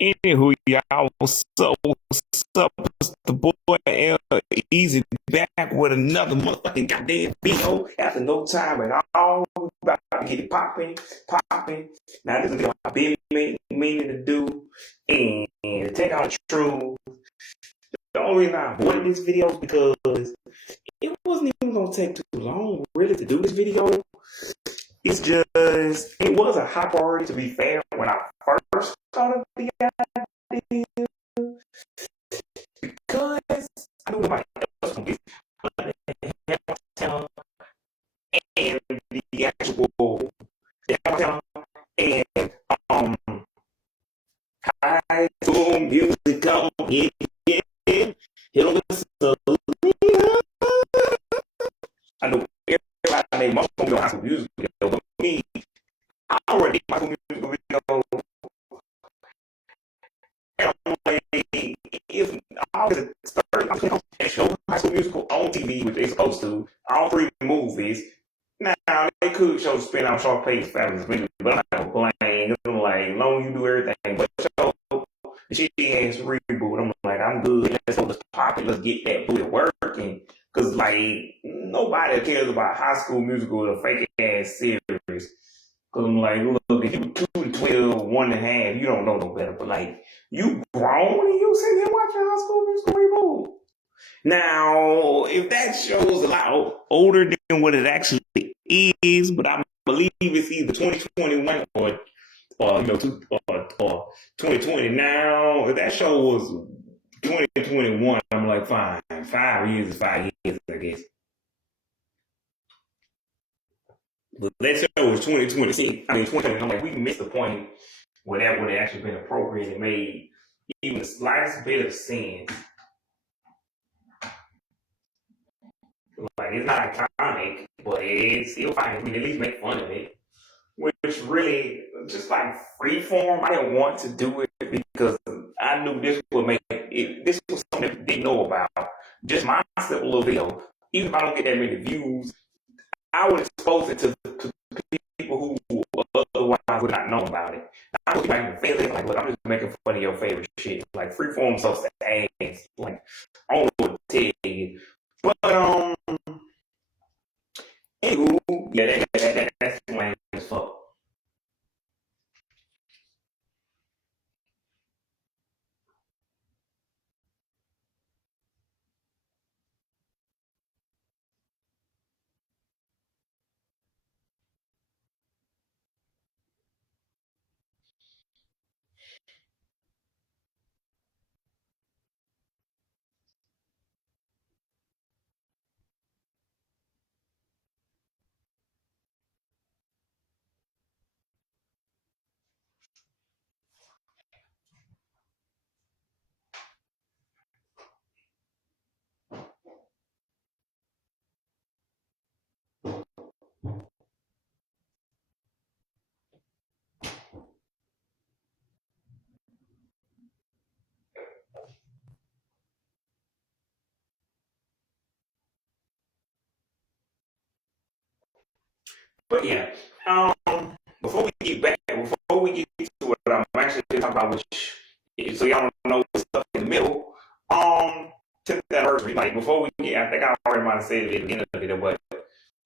Anywho, y'all, what's up? It's the boy L Easy back with another motherfucking goddamn video after no time at all. We about to get it popping. Now, this is what I've been meaning to do and to take out true. The only reason I avoided this video is because it wasn't even going to take too long, really, to do this video. It's just, it was a high priority to be fair when I first started the idea. Because I knew nobody else from this town and the actual town and um high school music come in. Hello, I know everybody named most of them high school music video, but me, I already did my school music video. And I'm like, if I was started and show high school musical on TV, which they're supposed to, all three movies. Now they could show spin out Shark Page Fabulous Music, but I'm not complaining. I'm like, long you do everything, but show the shit ass reboot. I'm like, I'm good. Let's go, let's pop it. Let's get that booty working. Cause like nobody cares about High School Musical, the fake ass series. Cause I'm like, look, if you 2 to 12, 1.5, you don't know no better. But like, you grown and you sitting here watching High School Musical reboot. Now, if that shows a lot older than what it actually is, but I believe it's either 2021 or 2020. Now, if that show was 2021, I'm like, fine, 5 years is 5 years, I guess. But that show was 2026. I mean, 2020. I'm like, we missed the point where that would have actually been appropriate and made even the slightest bit of sense. Like, it's not iconic, but it's still fine. We can at least make fun of it. Which really, just like freeform, I didn't want to do it because I knew this would make it. This was something that they didn't know about. Just my simple little video. Even if I don't get that many views, I would expose it to people who otherwise would not know about it. I would like fail like, look, I'm just making fun of your favorite shit. Like freeform stuff's ass. Like I don't know what to tell you. But anywho, yeah, that's lame as fuck. But yeah, before we get back, before we get to what I'm actually talking about, which so y'all don't know the stuff in the middle. To that anniversary, like before we get, I think I already might have said it at the beginning of the video, but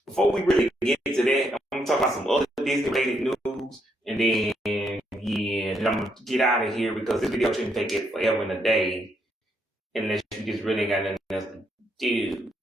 before we really get into that, I'm gonna talk about some other Disney related news, and then yeah, then I'm gonna get out of here because this video shouldn't take it forever and a day unless you just really got nothing else to do.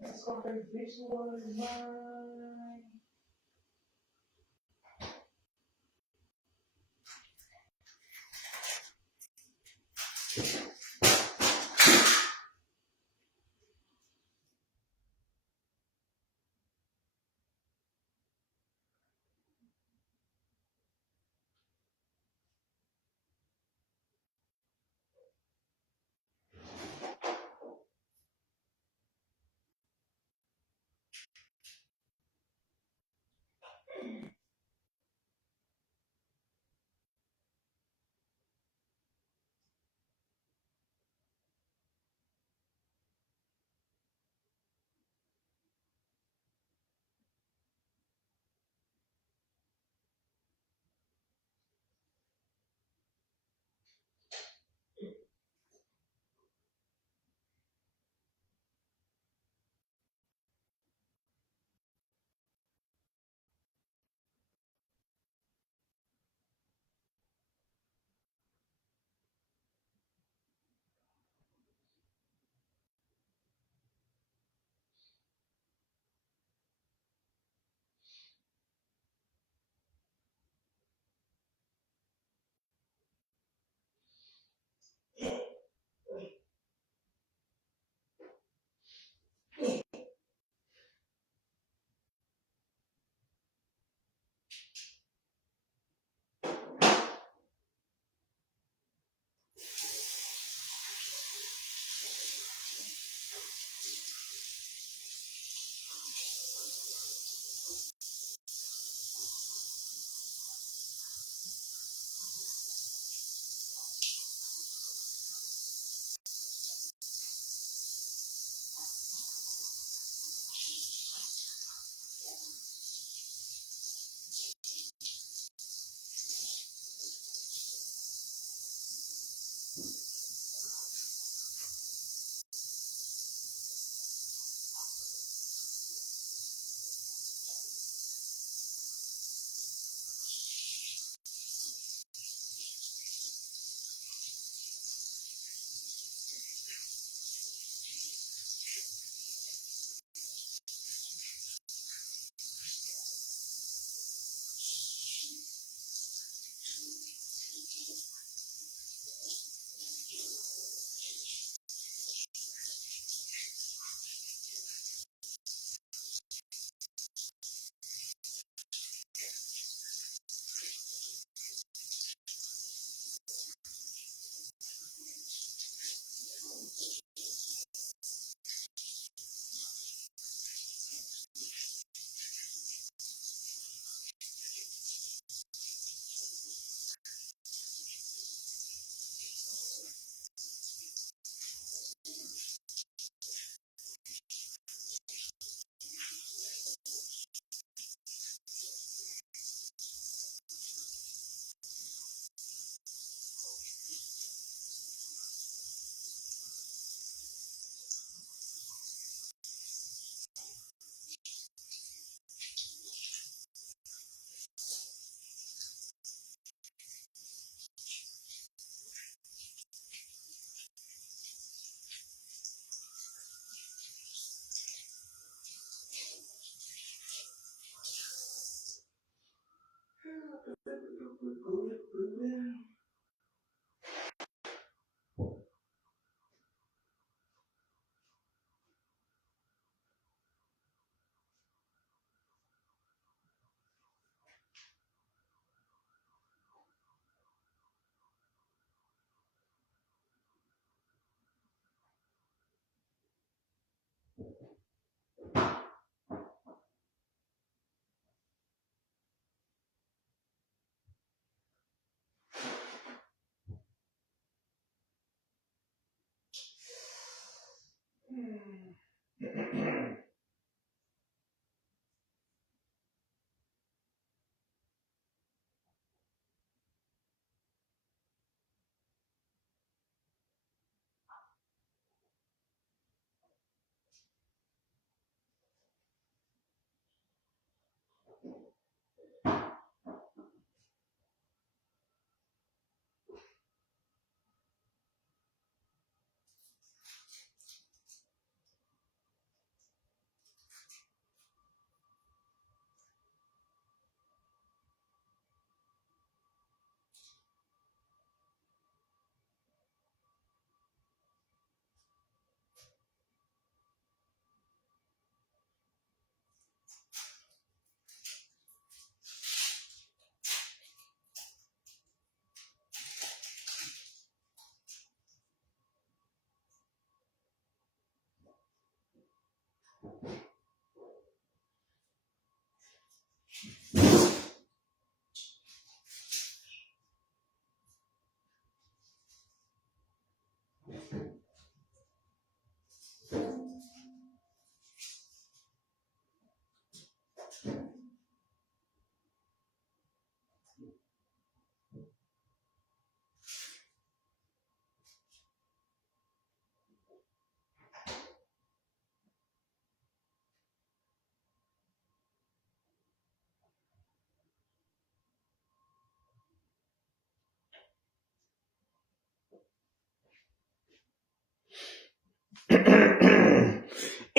That Scarface bitch was mine.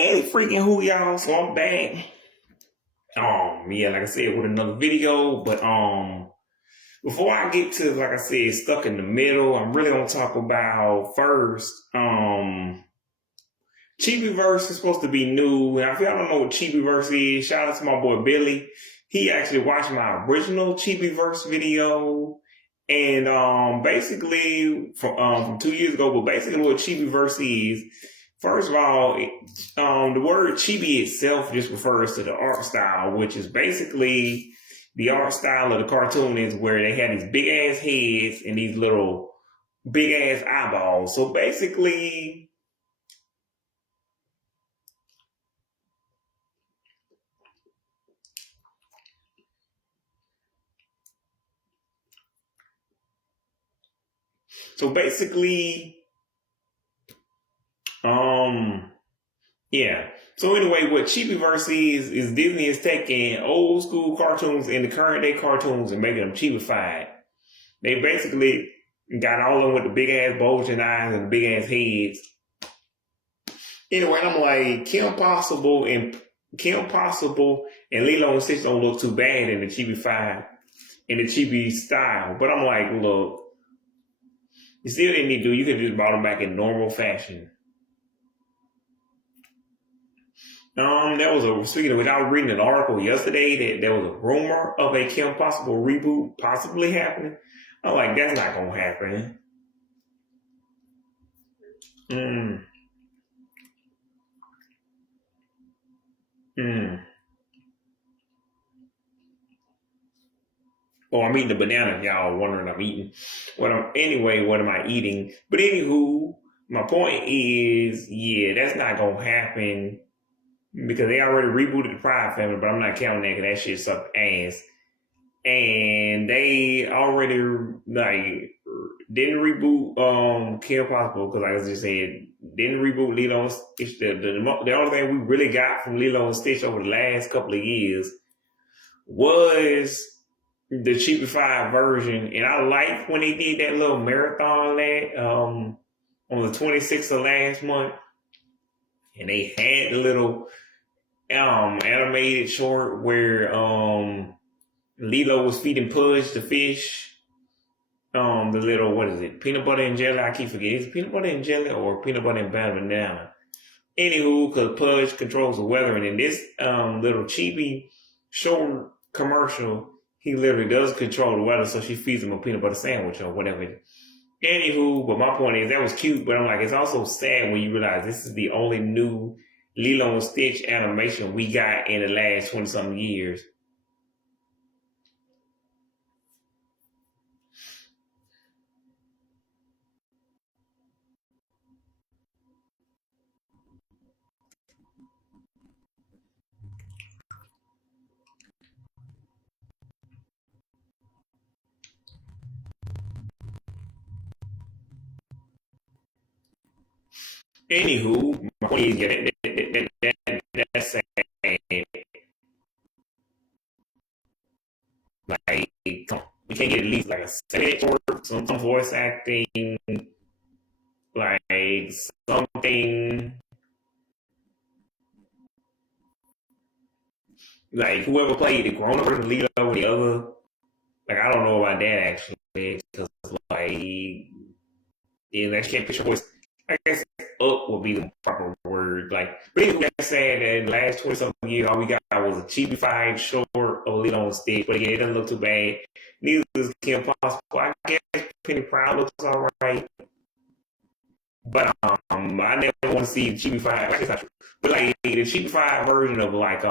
Hey, freaking who y'all? So I'm back. Yeah, like I said, with another video. But before I get to, like I said, stuck in the middle, I'm really gonna talk about first. Chibiverse is supposed to be new, and if y'all don't know what Chibiverse is, shout out to my boy Billy. He actually watched my original Chibiverse video, and basically from 2 years ago. But basically, what Chibiverse is, first of all, the word chibi itself just refers to the art style, which is basically the art style of the cartoon is where they had these big ass heads and these little big ass eyeballs. So basically. So basically, yeah. So anyway, what Chibiverse is Disney is taking old school cartoons and the current day cartoons and making them chibified. They basically got all of them with the big ass bulging eyes and the big ass heads. Anyway, I'm like, Kim Possible and Lilo and Stitch don't look too bad in the chibified, in the chibi style. But I'm like, look, you still didn't need to do. You could just brought them back in normal fashion. Speaking of which, I was reading an article yesterday that there was a rumor of a Kim Possible reboot possibly happening. I'm like, that's not gonna happen. Oh, I'm eating the banana. Y'all wondering I'm eating. What am I eating? But anywho, my point is, yeah, that's not gonna happen because they already rebooted the Pride Family, but I'm not counting that because that shit sucked ass. And they already didn't reboot Kim Possible because, like I just said, didn't reboot Lilo and Stitch. The only thing we really got from Lilo and Stitch over the last couple of years was the cheapified version. And I like when they did that little marathon on the 26th of last month, and they had the little animated short where Lilo was feeding Pudge the fish. The little, what is it? Peanut butter and jelly. I keep forgetting. Is it peanut butter and jelly or peanut butter and banana? Anywho, because Pudge controls the weather, and in this little chibi short commercial, he literally does control the weather, so she feeds him a peanut butter sandwich or whatever. Anywho, but my point is that was cute, but I'm like, it's also sad when you realize this is the only new Lilo and Stitch animation we got in the last 20-something years. Anywho, my point is, that's sad. Like, we can't get at least like a set or some voice acting, like something like whoever played the grown up version Lilo and the other. Like, I don't know about that actually, because like, yeah, that can't picture voice. I guess up would be the proper word. Like, but anyway, that's sad that in the last 20-something years, all we got was a cheapified short of Lilo and Stitch. But again, it doesn't look too bad. Neither does Kim Possible. I guess Penny Proud looks all right. But I never want to see the cheapified. Like, it's not true. But like the cheapified version of like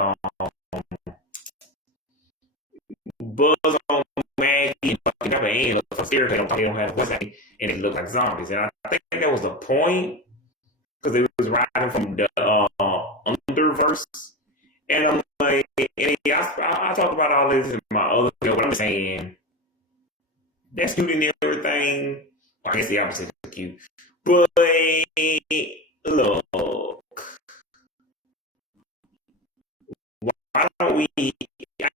Buzz on Maggie and fucking Pepper Ann look for scary. They don't have voice acting and they look like zombies. And I think that was the point because it was riding from the Underverse. And I'm like, and I talked about all this in my other video, but I'm saying that's cute and everything. Well, I guess the opposite is cute. But look, why don't we?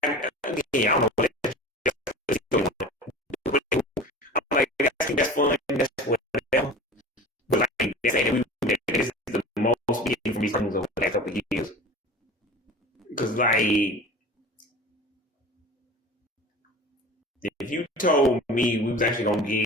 I don't know. I'm like, that's fun. That's whatever. But like, they say that this is the most being from these cartoons over the last couple of actually gonna get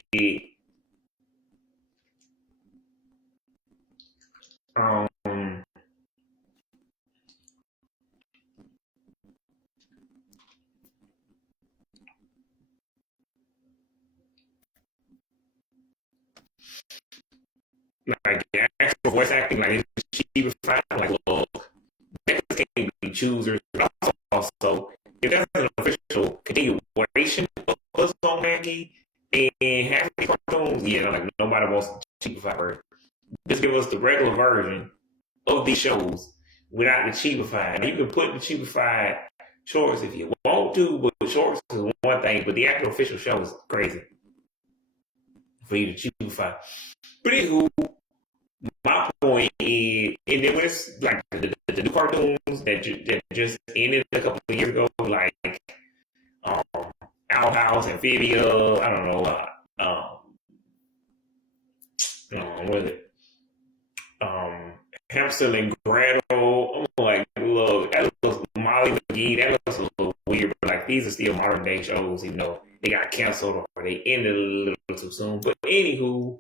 like actual voice acting, like she was fine, like well, actors can't be choosers, but also if that's an official continuation of Buzz on Maggie and half the cartoons, yeah, like nobody wants to cheapify her. Just give us the regular version of these shows without the cheapified. Now, you can put the cheapified shorts if you want to, but shorts is one thing, but the actual official show is crazy for you to cheapify. But anywho, my point is, and then when it's like the new cartoons that just ended a couple of years ago, like um, Owl House, Amphibia, I don't know, what is it? Hansel and Gretel. I'm like, look, that looks Molly McGee. That looks a little weird, but like these are still modern day shows, even though they got canceled or they ended a little too soon. But anywho,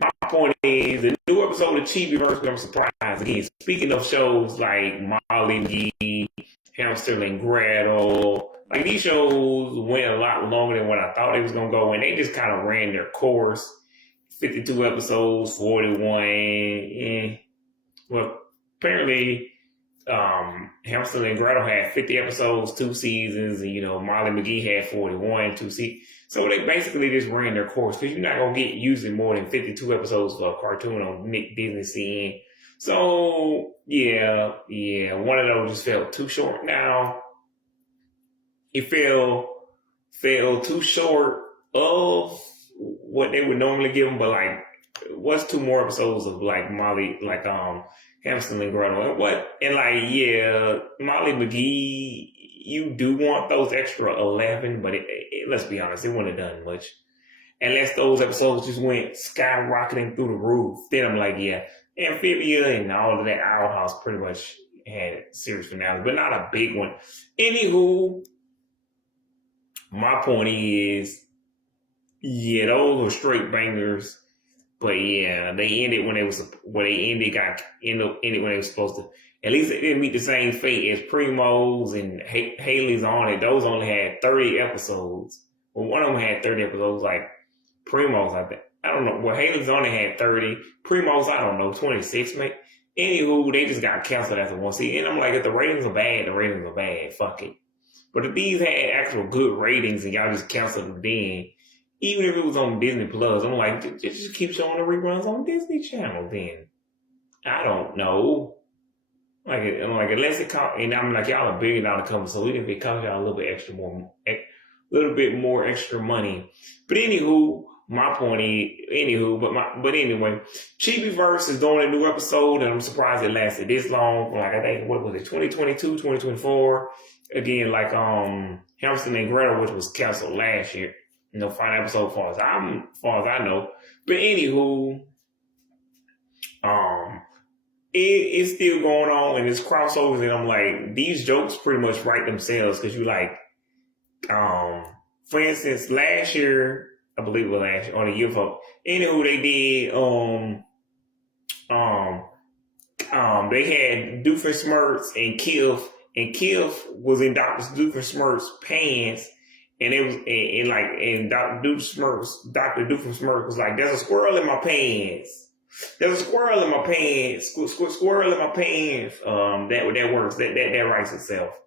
my point is the new episode of Chibiverse. I'm surprised again. Speaking of shows like Molly McGee, Hamster and Gretel, like these shows went a lot longer than what I thought they was gonna go, and they just kind of ran their course. 52 episodes, 41. Well, apparently, Hamster and Gretel had 50 episodes, 2 seasons, and Molly McGee had 41, 2 seasons. So they basically just ran their course because you're not gonna get usually more than 52 episodes for a cartoon on Disney CN. So yeah, one of those just felt too short. Now it fell too short of what they would normally give them, but like, what's 2 more episodes of like Molly, like Hamster and Gretel, and like, yeah, Molly McGee, you do want those extra 11, but let's be honest, it wouldn't have done much unless those episodes just went skyrocketing through the roof. Then I'm like, yeah, Amphibia and all of that Owl House pretty much had series finales, but not a big one. Anywho, my point is, yeah, those were straight bangers. But yeah, they ended when they was when they ended when they was supposed to. At least they didn't meet the same fate as Primo's and Haley's on it. Those only had 30 episodes. Well, one of them had 30 episodes, like Primo's, I think. I don't know. Well, Haley's only had 30. Primo's, I don't know, 26 maybe. Anywho, they just got canceled after one season. And I'm like, if the ratings are bad, the ratings are bad. Fuck it. But if these had actual good ratings and y'all just canceled them then, even if it was on Disney Plus, I'm like, just keep showing the reruns on Disney Channel then. I don't know. I'm like, unless it cost, and I'm like, y'all a $1 billion company, so even if it costs y'all a little bit more extra money. But anywho, my point is, but anyway, Chibiverse is doing a new episode, and I'm surprised it lasted this long. Like, I think, what was it, 2022, 2024? Again, like, Hamster and Gretel, which was canceled last year. Final episode far as I know. But anywho, it's still going on and it's crossovers, and I'm like, these jokes pretty much write themselves because you like, for instance, last year, I believe it was last year, on the year before. Anywho, they did they had Doofenshmirtz and Kif was in Dr. Doofenshmirtz's pants. And it was, and Dr. Doofenshmirtz was like, there's a squirrel in my pants. There's a squirrel in my pants. Squirrel in my pants. That works. That writes itself.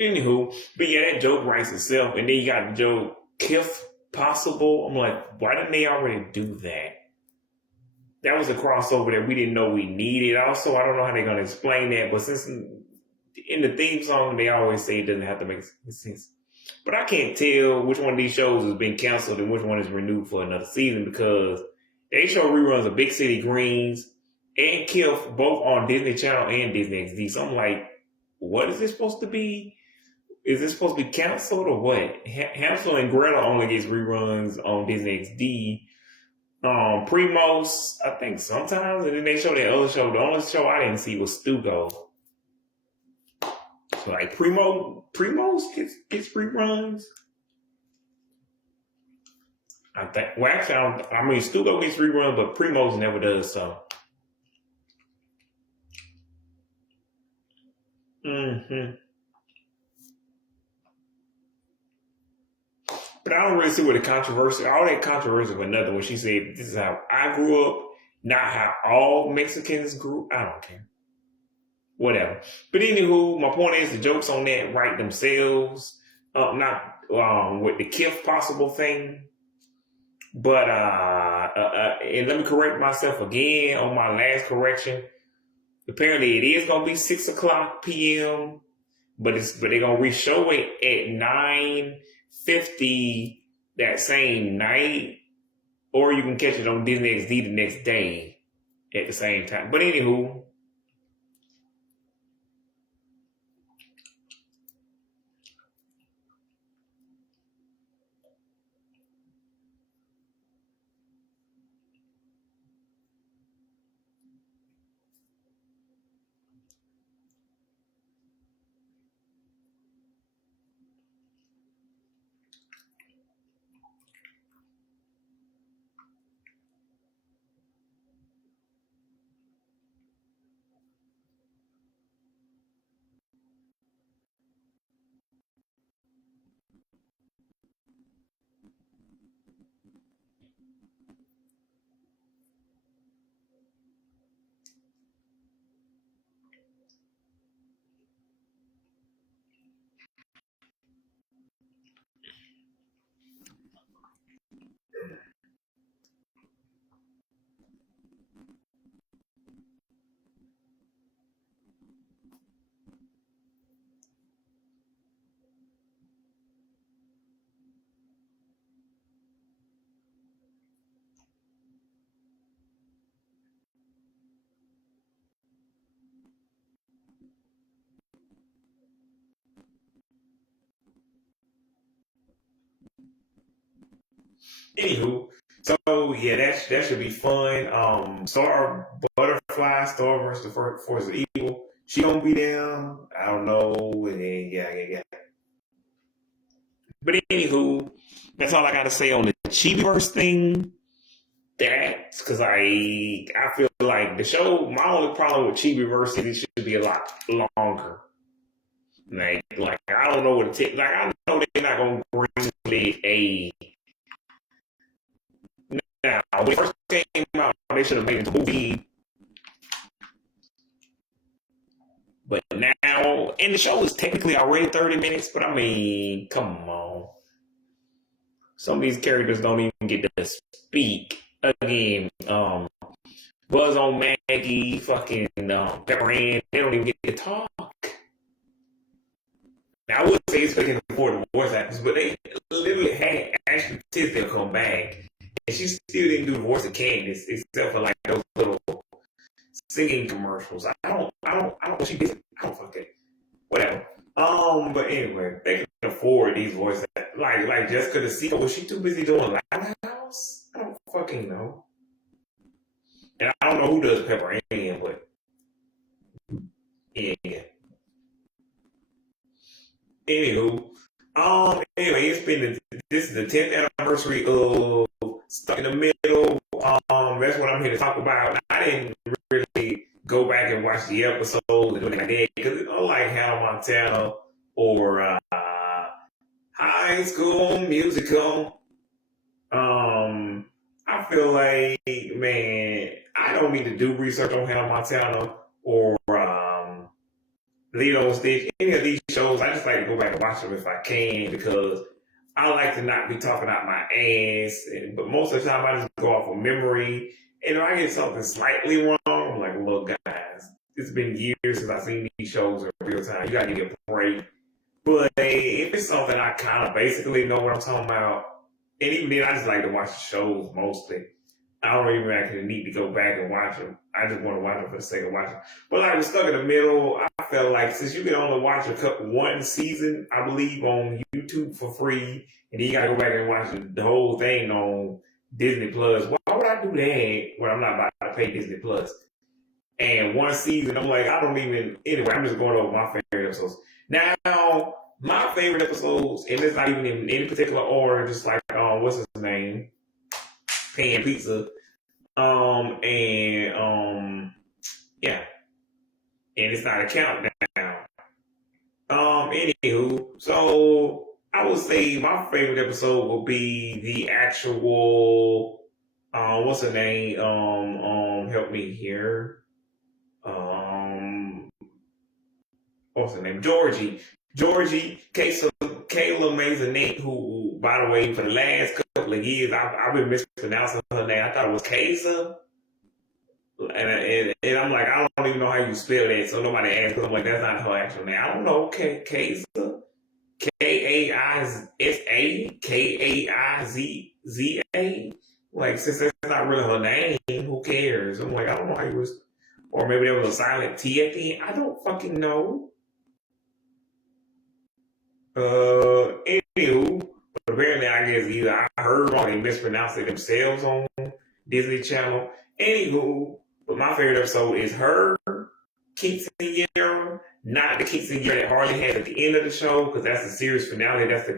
Anywho, but yeah, that joke writes itself, and then you got the joke Kif Possible. I'm like, why didn't they already do that? That was a crossover that we didn't know we needed. Also, I don't know how they're gonna explain that, but since in the theme song they always say it doesn't have to make sense. But I can't tell which one of these shows has been canceled and which one is renewed for another season because they show reruns of Big City Greens and Kif both on Disney Channel and Disney XD. So I'm like, what is this supposed to be? Is this supposed to be canceled or what? Hansel and Gretel only gets reruns on Disney XD. Primos, I think sometimes, and then they show that other show. The only show I didn't see was Stugo. So like Primos gets reruns. I think. Well, actually, I mean Stugo gets reruns, but Primos never does. So. Mm-hmm. But I don't really see what the controversy, all that controversy for nothing. When she said, "This is how I grew up, not how all Mexicans grew." I don't care. Whatever. But anywho, my point is the jokes on that write themselves. Not with the Kif Possible thing. But and let me correct myself again on my last correction. Apparently, it is gonna be 6 o'clock p.m. But they're gonna re-show it at 9:50 that same night, or you can catch it on Disney XD the next day at the same time. But anywho. Anywho, so yeah, that should be fun. Star Butterfly, Star versus the Force of Evil. She gonna be down. I don't know. And then, yeah. But anywho, that's all I gotta say on the Chibiverse thing. That's because I feel like the show. My only problem with Chibiverse is it should be a lot longer. Like I don't know what it takes. Like I know they're not gonna bring it a. Now, when it first came out, they should have made it a movie. But now, and the show is technically already 30 minutes, but I mean, come on. Some of these characters don't even get to speak. Again, Buzz on Maggie, fucking Pepper Ann, they don't even get to talk. Now, I would say it's because they can afford the voice actors, but they literally had Ashley Tisdale come back, and she still didn't do the voice of Candace, except for like those little singing commercials. I don't know what she did. I don't fucking whatever. But anyway, they can afford these voices. Like Jessica the Seeker, was she too busy doing Loud House? I don't fucking know. And I don't know who does Pepper Ann, but yeah. Anywho, anyway, this is the 10th anniversary of Stuck in the Middle. That's what I'm here to talk about. I didn't really go back and watch the episodes and everything like that because it's like Hannah Montana or High School Musical. I feel like, man, I don't need to do research on Hannah Montana or Lilo and Stitch, any of these shows, I just like to go back and watch them if I can because I like to not be talking out my ass. But most of the time, I just go off of memory. And if I get something slightly wrong, I'm like, look, guys, it's been years since I've seen these shows in real time. You got to get a break. But if it's something I kind of basically know what I'm talking about, and even then, I just like to watch the shows mostly. I don't even actually need to go back and watch them. I just want to watch them for the sake of watching. But like, I was stuck in the middle. I felt like since you can only watch one season, I believe, on YouTube for free, and then you got to go back and watch the whole thing on Disney Plus. Why would I do that when I'm not about to pay Disney Plus? And one season, I'm like, I don't even. Anyway, I'm just going over my favorite episodes. Now, my favorite episodes, and it's not even in any particular order, just like, what's his name? Pan Pizza. Yeah. And it's not a countdown. Anywho, so I would say my favorite episode will be the actual, what's her name? Help me here. What's her name? Georgie, Kayla Maisonette, who, by the way, for the last couple of years, I've been mispronouncing her name. I thought it was Kaysa. And I'm like, I don't even know how you spell that. So nobody asked, because I'm like, that's not her actual name. I don't know. Kaysa. Kaisa, Kaiza. Like, since that's not really her name, who cares? I'm like, I don't know how you was. Or maybe there was a silent T at the end. I don't fucking know. Anywho, but apparently I guess either I heard or they mispronounced it themselves on Disney Channel. Anywho, but my favorite episode is her quinceañera, not the quinceañera that Harley has at the end of the show, because that's the series finale. That's the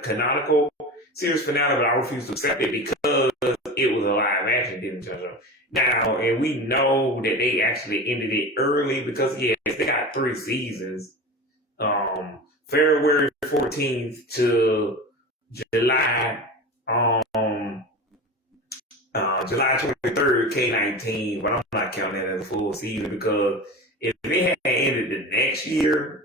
canonical series finale, but I refuse to accept it because it was a live action Disney show. Now, and we know that they actually ended it early because, yes, they got 3 seasons. February 14th to July, July 23rd, K-19, but I'm not counting that as a full season because if they had ended the next year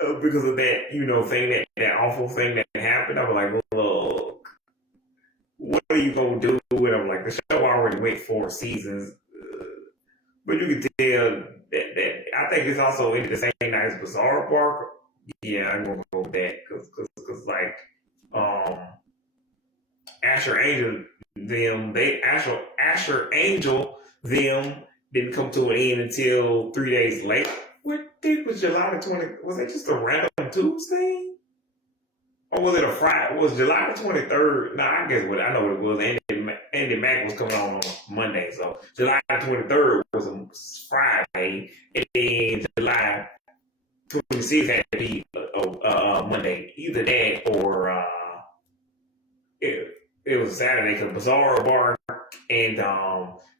because of that, thing, that awful thing that happened, I was like, look, what are you going to do with them? Like, the show already went 4 seasons, but you can tell that I think it's also ended the same night as Bizarre Barker. Yeah, I'm gonna go with that because like Asher Angel them didn't come to an end until 3 days later. What date was July the 20th? Was that just a random Tuesday? Or was it a Friday? Was July the 23rd? Nah, I guess I know what it was. Andy Mack was coming on Monday, so July the 23rd was a Friday, and then July 26 had to be Monday. Either that or it was Saturday because Bizarre Bark and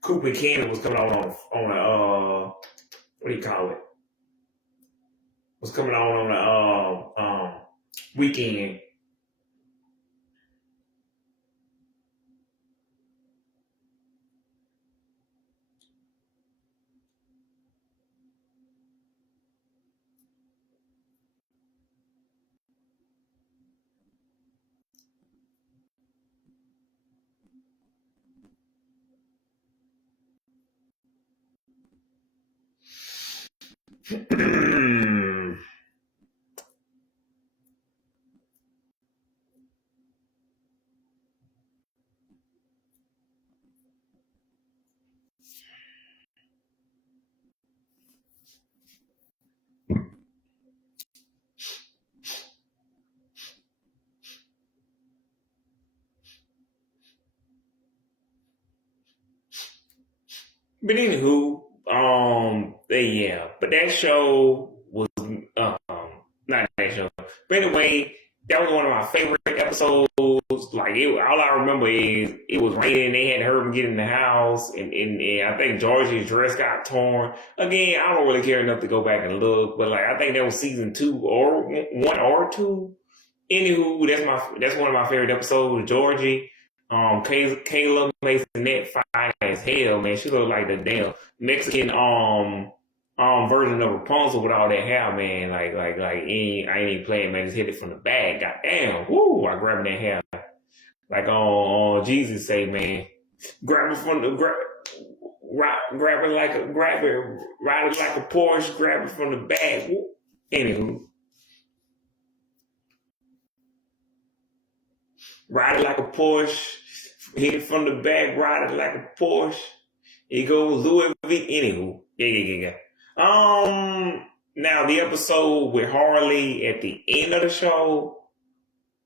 Cooper Cannon was coming on a what do you call it? Was coming on a weekend. But anywho, but that show was not that show. But anyway, that was one of my favorite episodes. Like all I remember is it was raining. They had Herb get in the house, and I think Georgie's dress got torn. Again, I don't really care enough to go back and look, but like I think that was season 2 or 1 or 2. Anywho, that's one of my favorite episodes. Georgie. Kayla Maisonette fine as hell, man. She look like the damn Mexican version of Rapunzel with all that hair, man. I ain't even playing, man. Just hit it from the back. Goddamn, woo! I grabbed that hair. Like on Jesus say, man, grab it from the grab it like a grab it, ride it like a Porsche, grab it from the back. Woo. Anywho, ride it like a Porsche, hit it from the back, ride it like a Porsche. It goes Louis V. Anywho, yeah. Now the episode with Harley at the end of the show,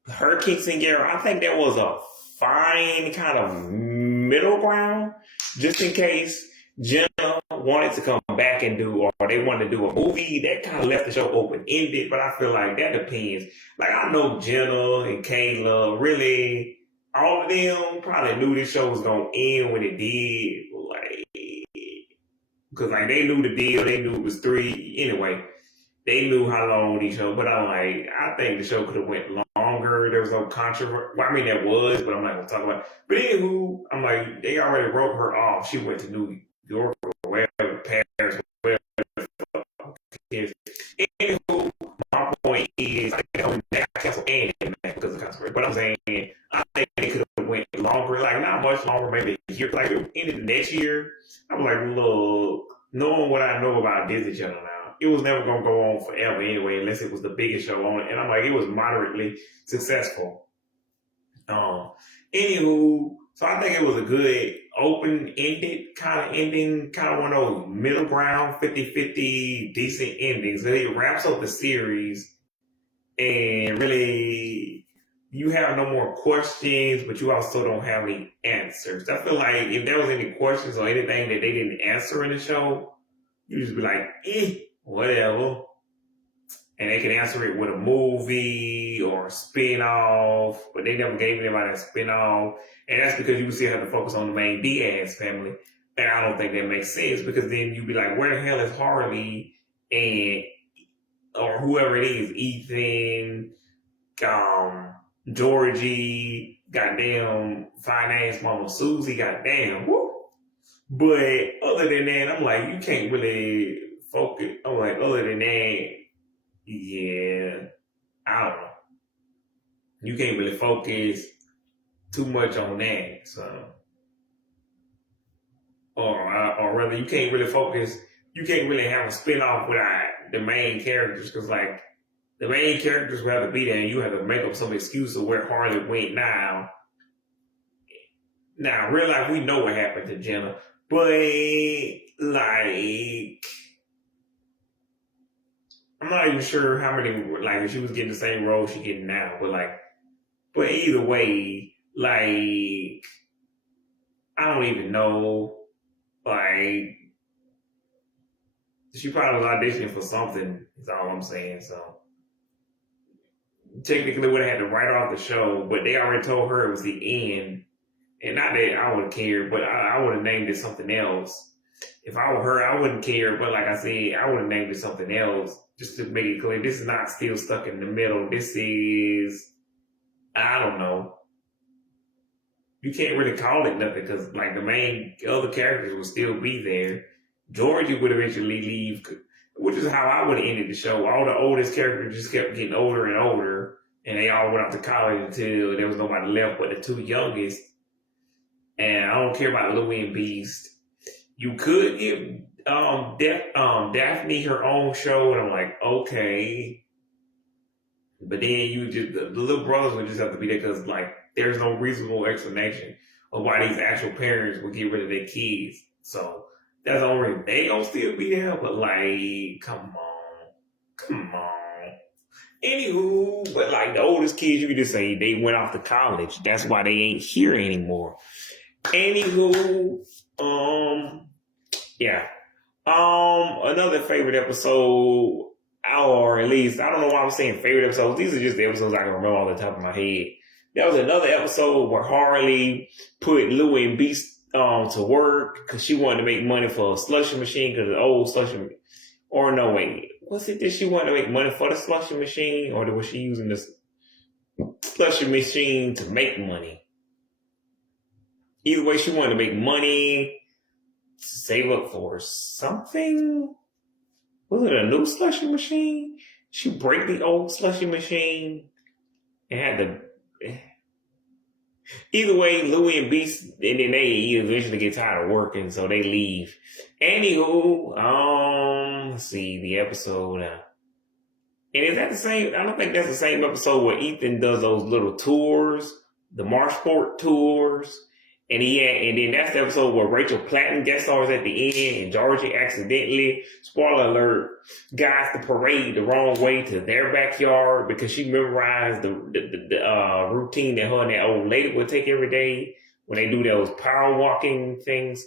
her kissing Gary, I think that was a fine kind of middle ground, just in case Jenna wanted to come back and do, or they wanted to do a movie. That kind of left the show open-ended, but I feel like that depends. Like, I know Jenna and Kayla, really, all of them probably knew this show was going to end when it did. Like, because like they knew the deal, they knew it was 3. Anyway, they knew how long each show, but I think the show could have went longer. There was no controversy. Well, I mean, there was, but I'm not going to talk about it. But anywho, I'm like, they already wrote her off. She went to New York or wherever, Paris, wherever. Anywho, my point is, I cancel Annie, man, because of controversy. But I'm saying, I think they could have went longer, like not much longer, maybe a year. Like, it ended the next year. I was like, look, knowing what I know about Disney Channel now, it was never going to go on forever anyway, unless it was the biggest show on it. And I'm like, it was moderately successful. Anywho, so I think it was a good open-ended kind of ending, kind of one of those middle ground, 50-50 decent endings. So it wraps up the series and really you have no more questions, but you also don't have any answers. I feel like if there was any questions or anything that they didn't answer in the show, you just be like, whatever. And they can answer it with a movie or a spin-off, but they never gave anybody a spin-off. And that's because you still have to focus on the main Diaz family. And I don't think that makes sense because then you'd be like, where the hell is Harley and or whoever it is, Ethan, Georgie, goddamn finance mama Susie, goddamn, woo. But other than that, I'm like, you can't really focus. I'm like, other than that, yeah, I don't know. You can't really focus too much on that, so. Or rather, you can't really focus. You can't really have a spin-off without the main characters, because like the main characters will have to be there, and you have to make up some excuse of where Harley went now. Now, real life, we know what happened to Jenna, but like, I'm not even sure how many, like, if she was getting the same role she getting now, but either way, like, I don't even know, like, she probably was auditioning for something, is all I'm saying, so. Technically would have had to write her off the show, but they already told her it was the end. And not that I would care, but I would have named it something else. If I were her, I wouldn't care, but like I said, I would have named it something else just to make it clear. This is not still stuck in the middle. This is, I don't know. You can't really call it nothing because like the main other characters will still be there. Georgie would eventually leave, which is how I would have ended the show. All the oldest characters just kept getting older and older, and they all went off to college until there was nobody left but the 2 youngest. And I don't care about Louie and Beast. You could give Daphne her own show, and I'm like, okay. But then you just the little brothers would just have to be there because like there's no reasonable explanation of why these actual parents would get rid of their kids. So that's the only reason they gonna still be there. But like, come on. Anywho, but like the oldest kids, you could just say they went off to college. That's why they ain't here anymore. Anywho, yeah. Another favorite episode, or at least, I don't know why I'm saying favorite episodes. These are just the episodes I can remember off the top of my head. There was another episode where Harley put Louie and Beast to work because she wanted to make money for a slushy machine because the old slushy, or no, wait, was it that she wanted to make money for the slushy machine, or was she using this slushy machine to make money? Either way, she wanted to make money to save up for something. Was it a new slushy machine? She break the old slushy machine and had to. Either way, Louie and Beast, and then they eventually get tired of working, so they leave. Anywho, let's see the episode. And is that the same? I don't think that's the same episode where Ethan does those little tours, the Marshport tours. And and then that's the episode where Rachel Platten guest stars at the end, and Georgie accidentally, spoiler alert, guides the parade the wrong way to their backyard because she memorized the routine that her and that old lady would take every day when they do those power walking things.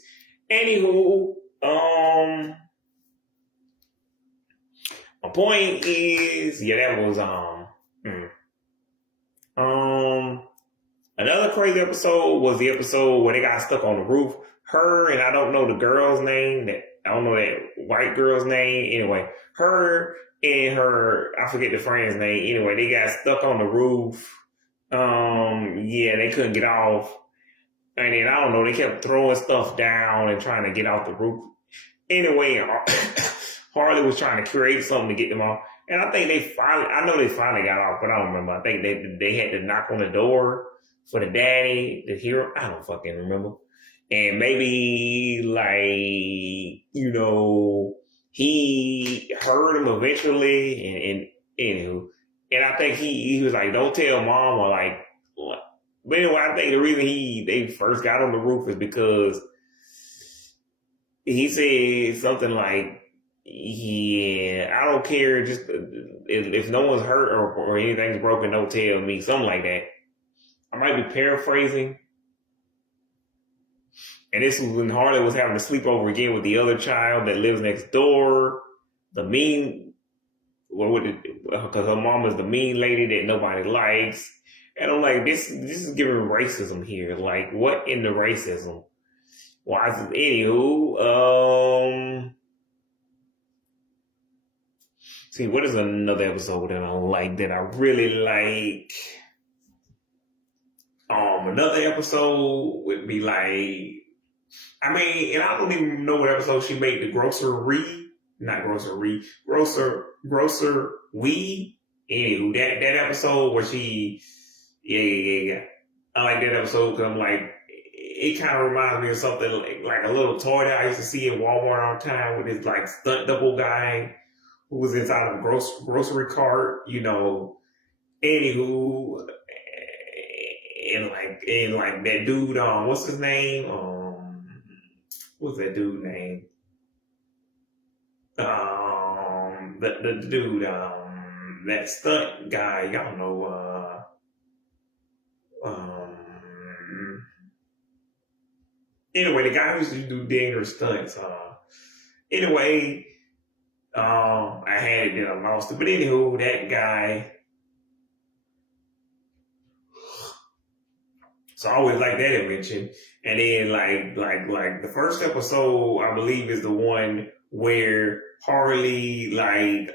Anywho, my point is, that was another crazy episode was the episode where they got stuck on the roof. Her and I don't know the girl's name. I don't know that white girl's name. Anyway, her and I forget the friend's name. Anyway, they got stuck on the roof. They couldn't get off. And then I don't know, they kept throwing stuff down and trying to get off the roof. Anyway, Harley was trying to create something to get them off. And I think they finally got off, but I don't remember. I think they had to knock on the door for the daddy, the hero. I don't fucking remember. And maybe, he heard him eventually. And I think he was like, don't tell mom, or like, what? But anyway, I think the reason they first got on the roof is because he said something like, I don't care, just if no one's hurt or anything's broken, don't tell me, something like that. I might be paraphrasing. And this was when Harley was having to sleep over again with the other child that lives next door. Because her mom is the mean lady that nobody likes. And I'm like, this is giving racism here. Like, what in the racism? Why is it? Anywho, see, what is another episode that I don't like that I really like? Another episode would be like, and I don't even know what episode she made, the grocery. Anywho, that episode where she, I like that episode because I'm like, it kind of reminds me of something like a little toy that I used to see in Walmart all the time with this like stunt double guy who was inside of a grocery cart, Anywho, and like that dude, what's his name? What's that dude name? The dude, that stunt guy, y'all know, anyway, the guy who used to do dangerous stunts, anyway, I had it, then I lost it, but anywho, that guy, so I always like that mention. And then like the first episode, I believe, is the one where Harley where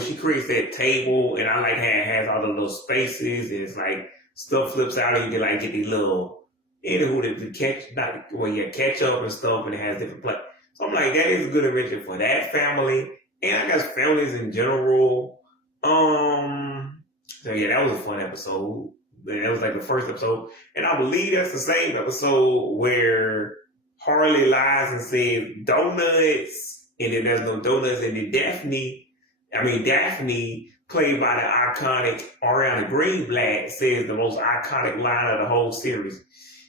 she creates that table, and I like how it has all the little spaces, and it's like stuff flips out, and you can like get these little ketchup and stuff, and it has different places. So I'm like, that is a good invention for that family, and I guess families in general. So that was a fun episode. That was like the first episode. And I believe that's the same episode where Harley lies and says donuts, and then there's no donuts, and then Daphne, played by the iconic Ariana Greenblatt, says the most iconic line of the whole series.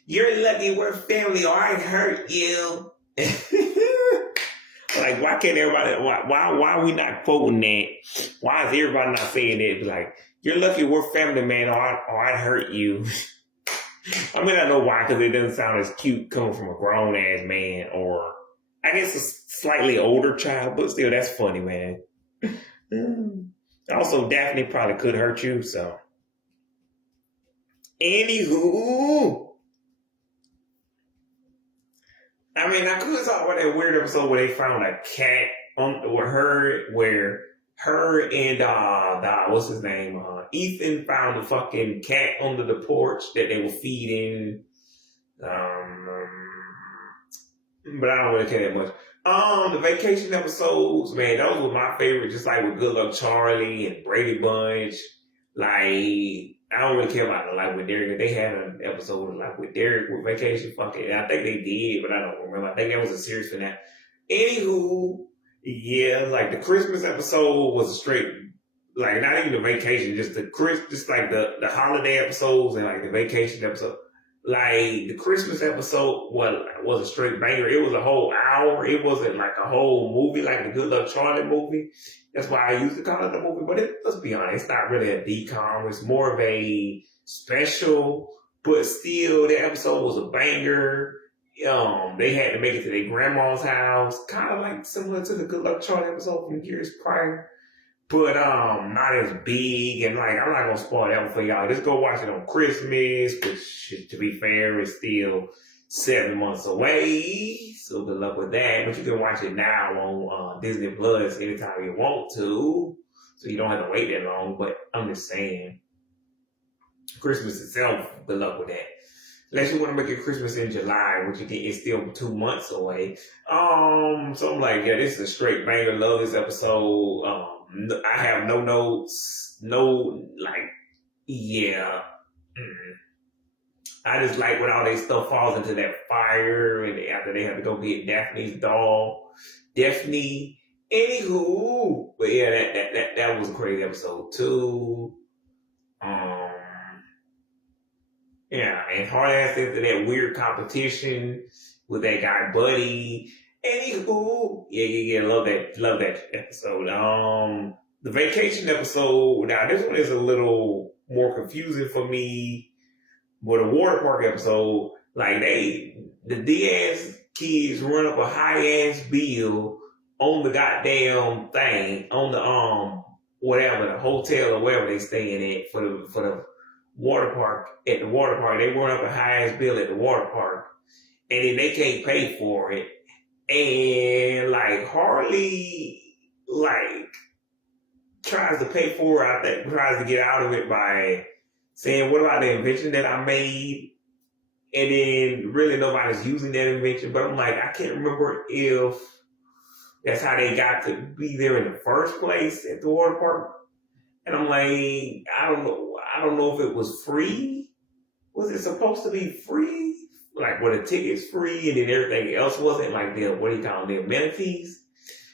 You're lucky we're family or I'd hurt you. Like, why can't everybody, why are we not quoting that? Why is everybody not saying that? Like, you're lucky we're family, man, or I'd hurt you. I don't know why, because it doesn't sound as cute coming from a grown-ass man, or I guess a slightly older child, but still, that's funny, man. Also, Daphne probably could hurt you, so. Anywho. I could talk about that weird episode where they found a cat where her and what's his name? Ethan found a fucking cat under the porch that they were feeding. but I don't really care that much. The vacation episodes, man, those were my favorite. Just like with Good Luck Charlie and Brady Bunch. Like I don't really care about it. Like with Derek, they had an episode like with Derek with Vacation. Fuck it, I think they did, but I don't remember. I think that was a series for that. Anywho, yeah, like the Christmas episode was a straight, like not even the vacation, just just like the holiday episodes and like the vacation episode. Like the Christmas episode was a straight banger. It was a whole hour. It wasn't like a whole movie like the Good Luck Charlie movie. That's why I used to call it a movie. But let's be honest, it's not really a decom. It's more of a special. But still, the episode was a banger. They had to make it to their grandma's house, kind of like similar to the Good Luck Charlie episode from years prior, but not as big. And like, I'm not gonna spoil that one for y'all. Just go watch it on Christmas, which, to be fair, is still 7 months away. So good luck with that. But you can watch it now on Disney Plus anytime you want to, so you don't have to wait that long. But I'm just saying, Christmas itself, good luck with that. Unless you want to make it Christmas in July, which again is still 2 months away. So I'm like, yeah, this is a straight banger. Love this episode. I have no notes, yeah. I just like when all their stuff falls into that fire, and after they have to go get Daphne's doll, Daphne. Anywho, but yeah, that was a crazy episode too. Yeah, and hard ass into that weird competition with that guy Buddy. Anywho, yeah, love that episode. The vacation episode. Now this one is a little more confusing for me. But the water park episode, like the Diaz kids run up a high ass bill on the goddamn thing on the whatever the hotel or wherever they staying at for the water park. At the water park, they run up a high ass bill at the water park, and then they can't pay for it. And like Harley, like tries to pay for it. I think tries to get out of it by saying, "What about the invention that I made?" And then really nobody's using that invention. But I'm like, I can't remember if that's how they got to be there in the first place at the water park. And I'm like, I don't know if it was free. Was it supposed to be free? Like, were the tickets free and then everything else wasn't? Like, the amenities?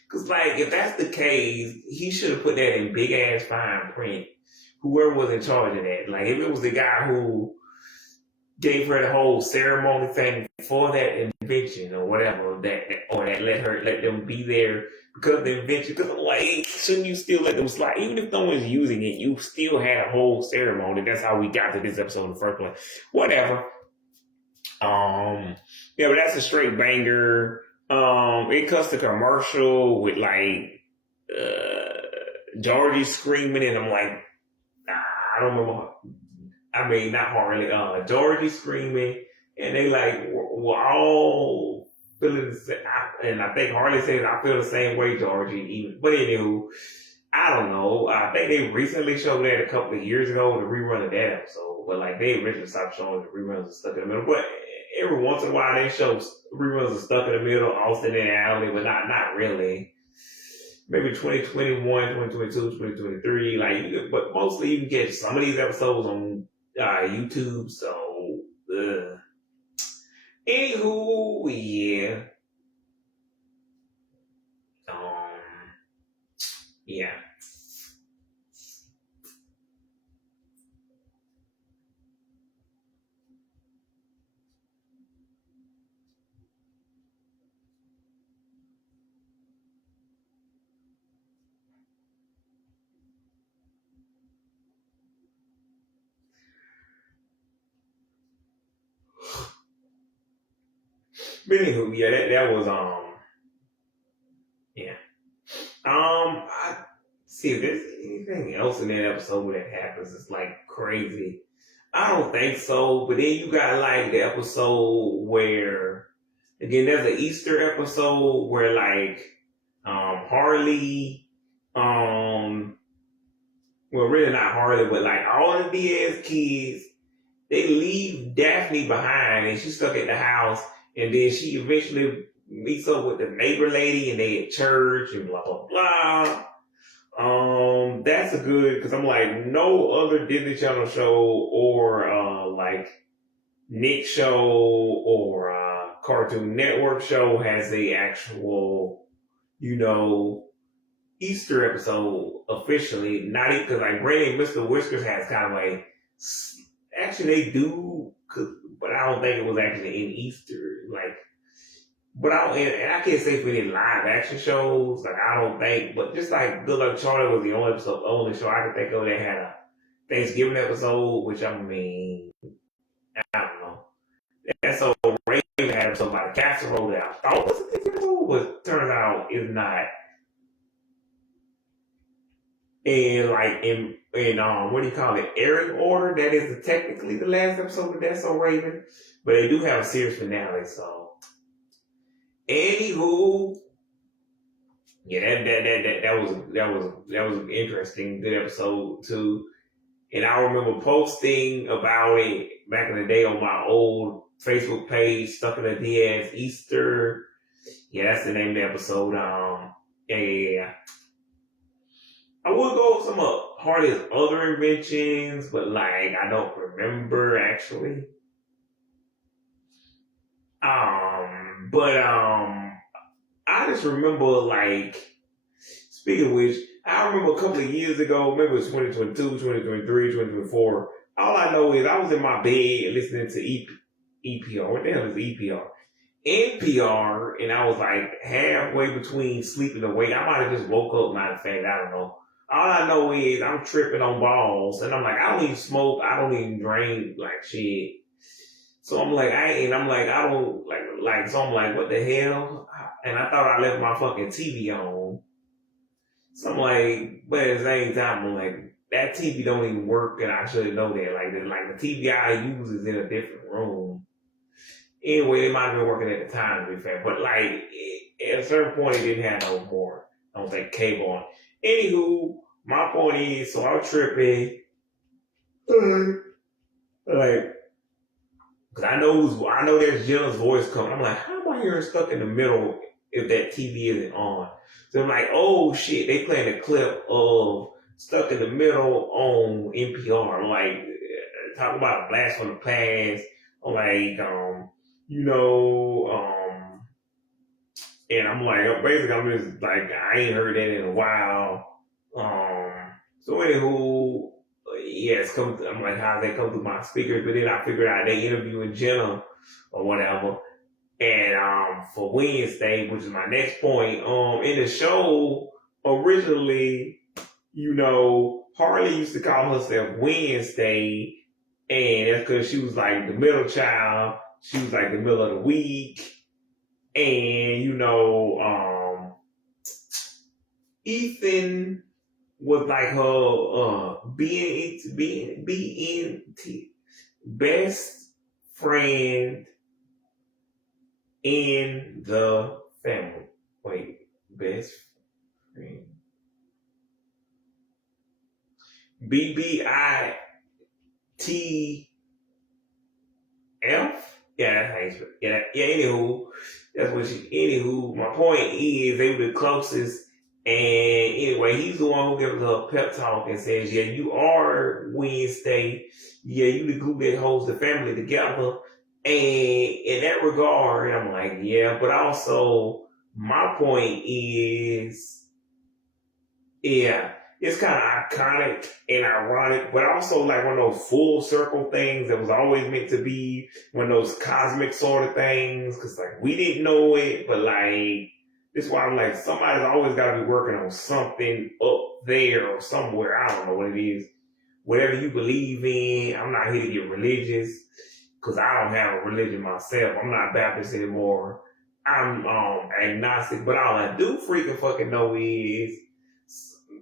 Because, like, if that's the case, he should have put that in big-ass fine print. Whoever was in charge of that. Like, if it was the guy who gave her the whole ceremony thing for that invention or whatever, that let them be there because of the invention. Because I'm like, shouldn't you still let them slide? Even if no one's using it, you still had a whole ceremony. That's how we got to this episode in the first place. Whatever. Yeah, but that's a straight banger. It cuts to commercial with like Georgie screaming, and I'm like, I don't remember. I mean, not Harley. Georgie screaming, and they like we're all feeling the same. And I think Harley says, "I feel the same way, Georgie." Even, but anywho, I don't know. I think they recently showed that a couple of years ago, the rerun of that episode. But like they originally stopped showing the reruns of Stuck in the Middle. But every once in a while, they show reruns of Stuck in the Middle, Austin and Alley, but not really. Maybe 2021, 2022, 2023. Like, but mostly you can get some of these episodes on YouTube. So, anywho, yeah. Yeah. But anywho, yeah, that was yeah. I see if there's anything else in that episode that happens. It's like crazy. I don't think so. But then you got like the episode where, again, there's an Easter episode where like Harley, well, really not Harley, but like all the Diaz kids, they leave Daphne behind, and she's stuck at the house. And then she eventually meets up with the neighbor lady and they at church and blah blah blah. That's a good because I'm like no other Disney Channel show or like Nick show or Cartoon Network show has a actual, Easter episode officially. Not even because like Granny and Mr. Whiskers has kind of like actually they do, but I don't think it was actually in Easter like. But I can't say for any live action shows, like I don't think, but just like Good Luck Charlie was the only show I could think of that had a Thanksgiving episode, which I mean, I don't know. And so Raven had an episode about a casserole that I thought was a Thanksgiving episode, but turns out is not. And like in what do you call it? Airing order, that is technically the last episode of That's So Raven, but they do have a series finale, so. Anywho, yeah, that was an interesting, good episode too. And I remember posting about it back in the day on my old Facebook page, Stuck in the DS Easter. Yeah, that's the name of the episode. Yeah. I would go with some of Harley's other inventions, but like I don't remember actually. But I just remember like, speaking of which, I remember a couple of years ago, maybe it was 2022, 2023, 2024. All I know is I was in my bed listening to EPR. What the hell is EPR? NPR, and I was like halfway between sleeping and awake. I might have just woke up, matter of fact, I don't know. All I know is I'm tripping on balls, and I'm like, I don't even smoke, I don't even drink, like shit. So I'm like, I don't like, so I'm like, what the hell? And I thought I left my fucking TV on. So I'm like, but at the same time, I'm like, that TV don't even work, and I should know that. Like the TV I use is in a different room. Anyway, it might have been working at the time, to be fair. But like, at a certain point, it didn't have no more, I don't think, cable on. Anywho, my point is, so I'm tripping. Like, cause I know there's Jenna's voice coming. I'm like, how am I hearing Stuck in the Middle if that TV isn't on? So I'm like, oh shit, they playing a clip of Stuck in the Middle on NPR. I'm like, talking about a blast from the past. I'm like, and I'm like, basically, I'm just like, I ain't heard that in a while. So anywho, yes, I'm like, how's that come through my speakers? But then I figured out they interviewing Jenna or whatever. And for Wednesday, which is my next point, in the show, originally, Harley used to call herself Wednesday, and that's because she was like the middle child. She was like the middle of the week. And, Ethan was like her being best friend in the family. Wait, best friend. BBITF? Yeah, that's how you spell it. Yeah, anywho, my point is they were the closest. And anyway, he's the one who gives her a pep talk and says, yeah, you are Wednesday. Yeah, you the glue that holds the family together. And in that regard, I'm like, yeah, but also my point is, yeah, it's kind of iconic and ironic, but also like one of those full circle things that was always meant to be one of those cosmic sort of things. Cause like we didn't know it, but like, this is why I'm like, somebody's always got to be working on something up there or somewhere. I don't know what it is. Whatever you believe in, I'm not here to get religious because I don't have a religion myself. I'm not Baptist anymore. I'm agnostic, but all I do freaking fucking know is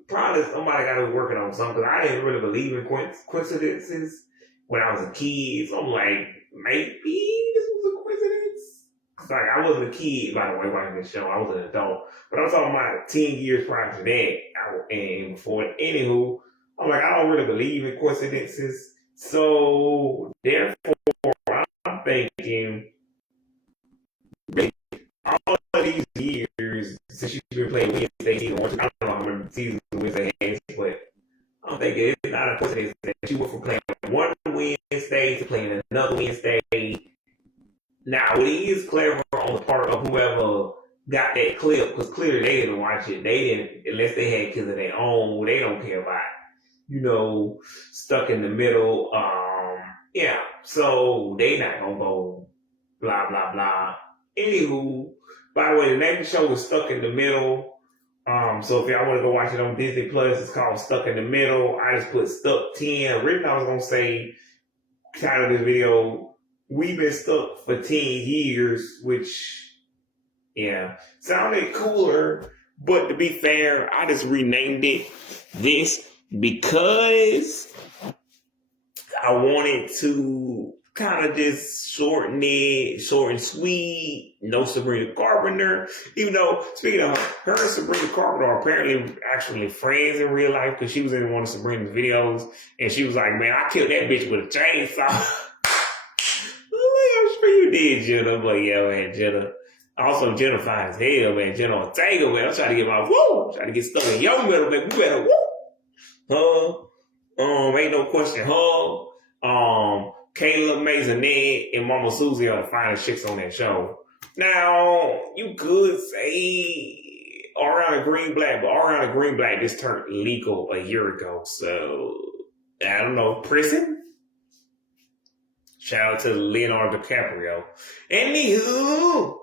probably somebody got to be working on something. I didn't really believe in coincidences when I was a kid. So I'm like, maybe this was a coincidence. Cause like I wasn't a kid, by the way, watching this show. I was an adult. But I'm talking about 10 years prior to that and before. Anywho, I'm like, I don't really believe in coincidences. So therefore, I'm thinking all been playing Wednesday season. I don't know how many seasons Wednesday has, but I don't think it's not a coincidence that she went from playing one Wednesday to playing another Wednesday. Now, it is clever on the part of whoever got that clip, because clearly they didn't watch it. They didn't, unless they had kids of their own. They don't care about, stuck in the middle. Yeah, so they not gonna go blah blah blah. Anywho, by the way, the name of the show is Stuck in the Middle. So if y'all want to go watch it on Disney Plus, it's called Stuck in the Middle. I just put Stuck 10. Originally, I was gonna say, title of this video, we've been stuck for 10 years, which, yeah, sounded cooler. But to be fair, I just renamed it this because I wanted to kind of just shorten it, short and sweet. No Sabrina Carpenter. Even though, speaking of her and Sabrina Carpenter are apparently actually friends in real life, because she was in one of Sabrina's videos and she was like, man, I killed that bitch with a chainsaw. I'm sure you did, Jenna. But yeah, man, Jenna. Also, Jenna fine as hell, man. Jenna Ortega, man. I'm trying to get my woo. Trying to get stuck in your middle, man. We better woo. Ain't no question. Kayla Maisonette and Mama Susie are the finest chicks on that show. Now, you could say Ariana Greenblatt, but Ariana Greenblatt just turned legal a year ago. So, I don't know. Prison? Shout out to Leonardo DiCaprio. Anywho.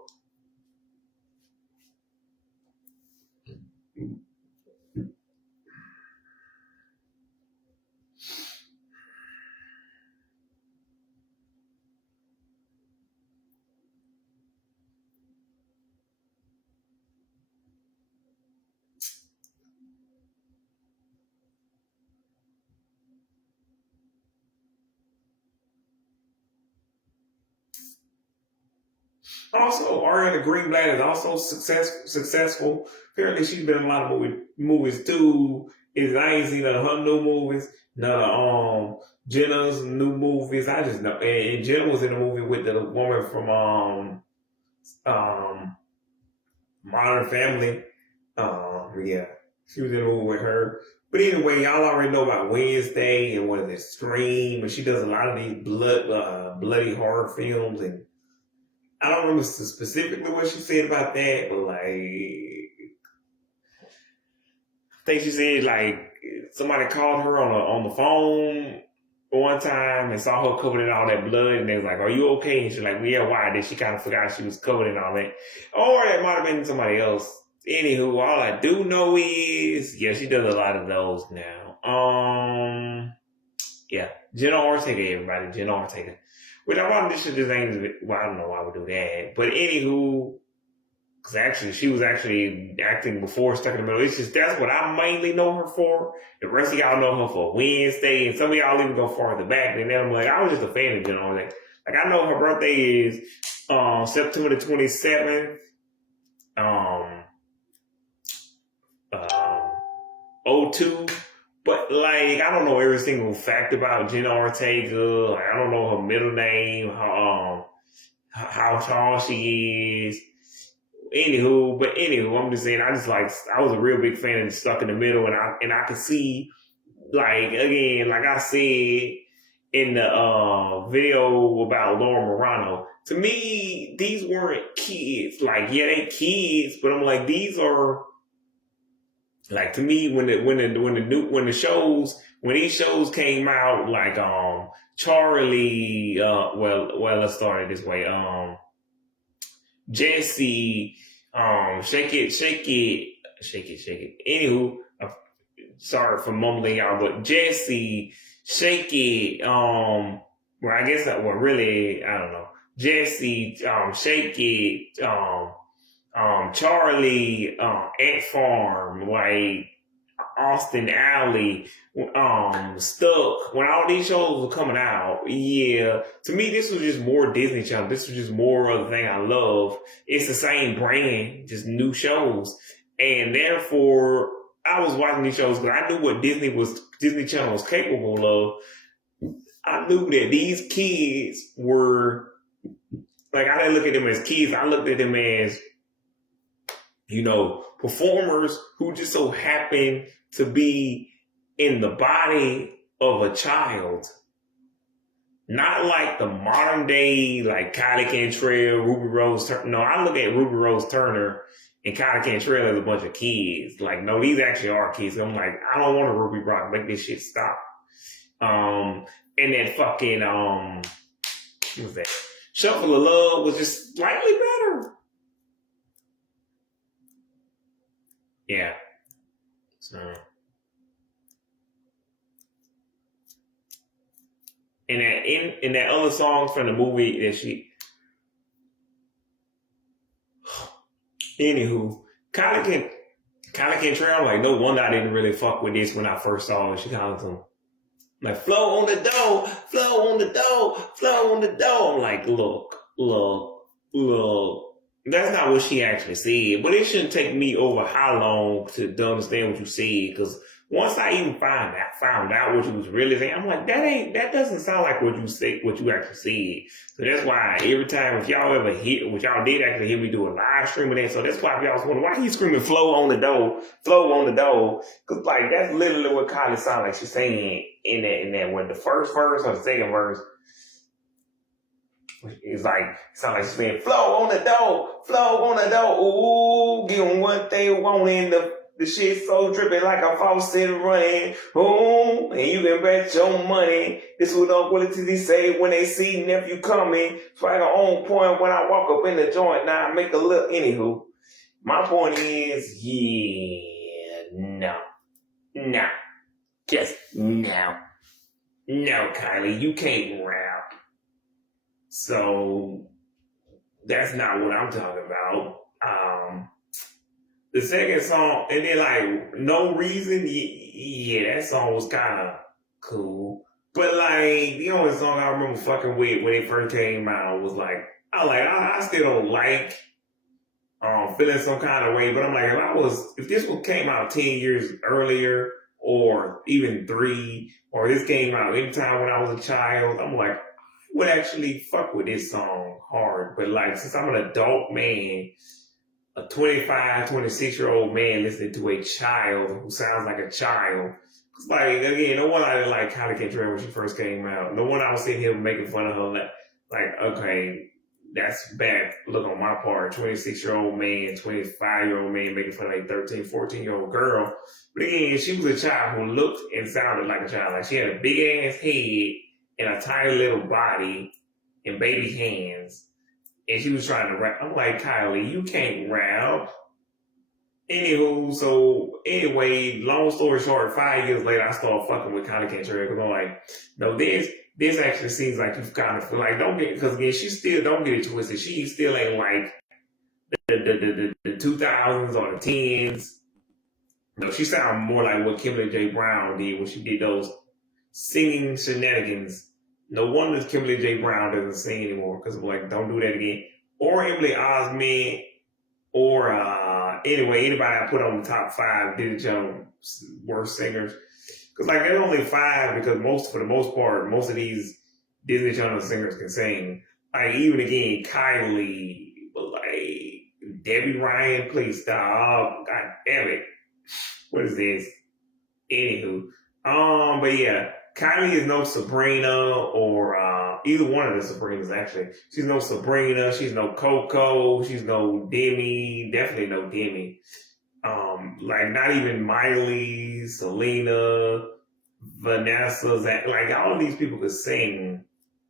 Also, Ariana Greenblatt is also successful. Apparently, she's been in a lot of movies too. I ain't seen none of her new movies, none of Jenna's new movies. I just know. And Jenna was in a movie with the woman from Modern Family. Yeah, she was in a movie with her. But anyway, y'all already know about Wednesday and what is it, Scream, and she does a lot of these bloody horror films, and I don't remember specifically what she said about that, but like, I think she said like somebody called her on the phone one time and saw her covered in all that blood, and they was like, "Are you okay?" And she's like, well, "Yeah, why?" Then she kind of forgot she was covered in all that, or that might have been somebody else. Anywho, all I do know is, yeah, she does a lot of those now. Yeah, Jenna Ortega, everybody, Jenna Ortega. Which I wanted this shit just ain't, well, I don't know why we do that. But anywho, because actually, she was actually acting before Stuck in the Middle. It's just, that's what I mainly know her for. The rest of y'all know her for Wednesday, and some of y'all even go farther back. And then I'm like, I was just a fan of Jenna Ortega. Like, I know her birthday is September the 27th. 02. But, like, I don't know every single fact about Jenna Ortega. Like, I don't know her middle name, how tall she is. Anywho, I'm just saying, I was a real big fan of Stuck in the Middle, and I could see, like, again, like I said in the video about Laura Marano, to me, these weren't kids. Like, yeah, they kids, but I'm like, these are, like, to me, when these shows came out, like Charlie, let's start it this way. Jesse, shake it. Anywho, sorry for mumbling y'all, but Jesse, shake it. I guess that. Well, really, I don't know. Jesse, shake it. Charlie, Ant Farm, like Austin Alley, Stuck, when all these shows were coming out, yeah, to me, this was just more Disney Channel. This was just more of the thing I love. It's the same brand, just new shows. And therefore, I was watching these shows because I knew what Disney Channel was capable of. I knew that these kids were, like, I didn't look at them as kids. I looked at them as, performers who just so happen to be in the body of a child. Not like the modern day, like Kylie Cantrell, Ruby Rose Turner. No, I look at Ruby Rose Turner and Kylie Cantrell as a bunch of kids. Like, no, these actually are kids. I'm like, I don't want a Ruby Rock. Make this shit stop. And then fucking, what was that? Shuffle of Love was just slightly better. Yeah. So. And in that other song from the movie that anywho, Kylie Cantrell, like, no wonder I didn't really fuck with this when I first saw it. She calls him like, flow on the dough, flow on the dough, flow on the dough. I'm like, look. That's not what she actually said. But it shouldn't take me over how long to understand what you said. Because once I even found out what you was really saying, I'm like, that doesn't sound like what you actually said. So that's why every time, if y'all ever which y'all did actually hear me do a live stream of that, so that's why if y'all was wondering why he's screaming flow on the dough, because like that's literally what Kylie sounded like she's saying in that when the first verse or the second verse. It's like, sound like she's saying, flow on the dough, ooh, give them what they want in the shit so dripping like a faucet running, ooh, and you can bet your money. This what Uncle T say when they see nephew coming. Swagger on point when I walk up in the joint, now I make a look, anywho. My point is, no, just no, Kylie, you can't rap. So that's not what I'm talking about. The second song, and then like No Reason, yeah, that song was kind of cool. But like the only song I remember fucking with when it first came out was like, I still don't like feeling some kind of way. But I'm like, if this one came out 10 years earlier, or even 3, or this came out anytime when I was a child, I'm like, would actually fuck with this song hard. But like, since I'm an adult man, a 25, 26-year-old man listening to a child who sounds like a child, it's like, again, no one I didn't like Kylie Cantrell when she first came out. No one I was sitting here making fun of her. Like, okay, that's bad look on my part. 26-year-old man, 25-year-old man making fun of a 13, 14-year-old girl. But again, she was a child who looked and sounded like a child. Like, she had a big ass head and a tiny little body and baby hands. And she was trying to rap. I'm like, Kylie, you can't rap. Anywho, so anyway, long story short, 5 years later, I started fucking with Kylie Cantrell because I'm like, no, this actually seems like you've kind of feel like, because again, she still, don't get it twisted. She still ain't like the 2000s or the 10s. No, she sounded more like what Kimberly J. Brown did when she did those singing shenanigans. No wonder Kimberly J. Brown doesn't sing anymore because I'm like, don't do that again. Or Emily Osment, or anyway, anybody I put on the top 5 Disney Channel worst singers. Because like there's only 5 because for the most part, most of these Disney Channel singers can sing. Like even again, Kylie, but like Debbie Ryan, please stop. God damn it. What is this? Anywho. But yeah, Kylie is no Sabrina or either one of the Sabrinas actually. She's no Sabrina, she's no Coco, she's no Demi, definitely no Demi. Like not even Miley, Selena, Vanessa, like all of these people could sing.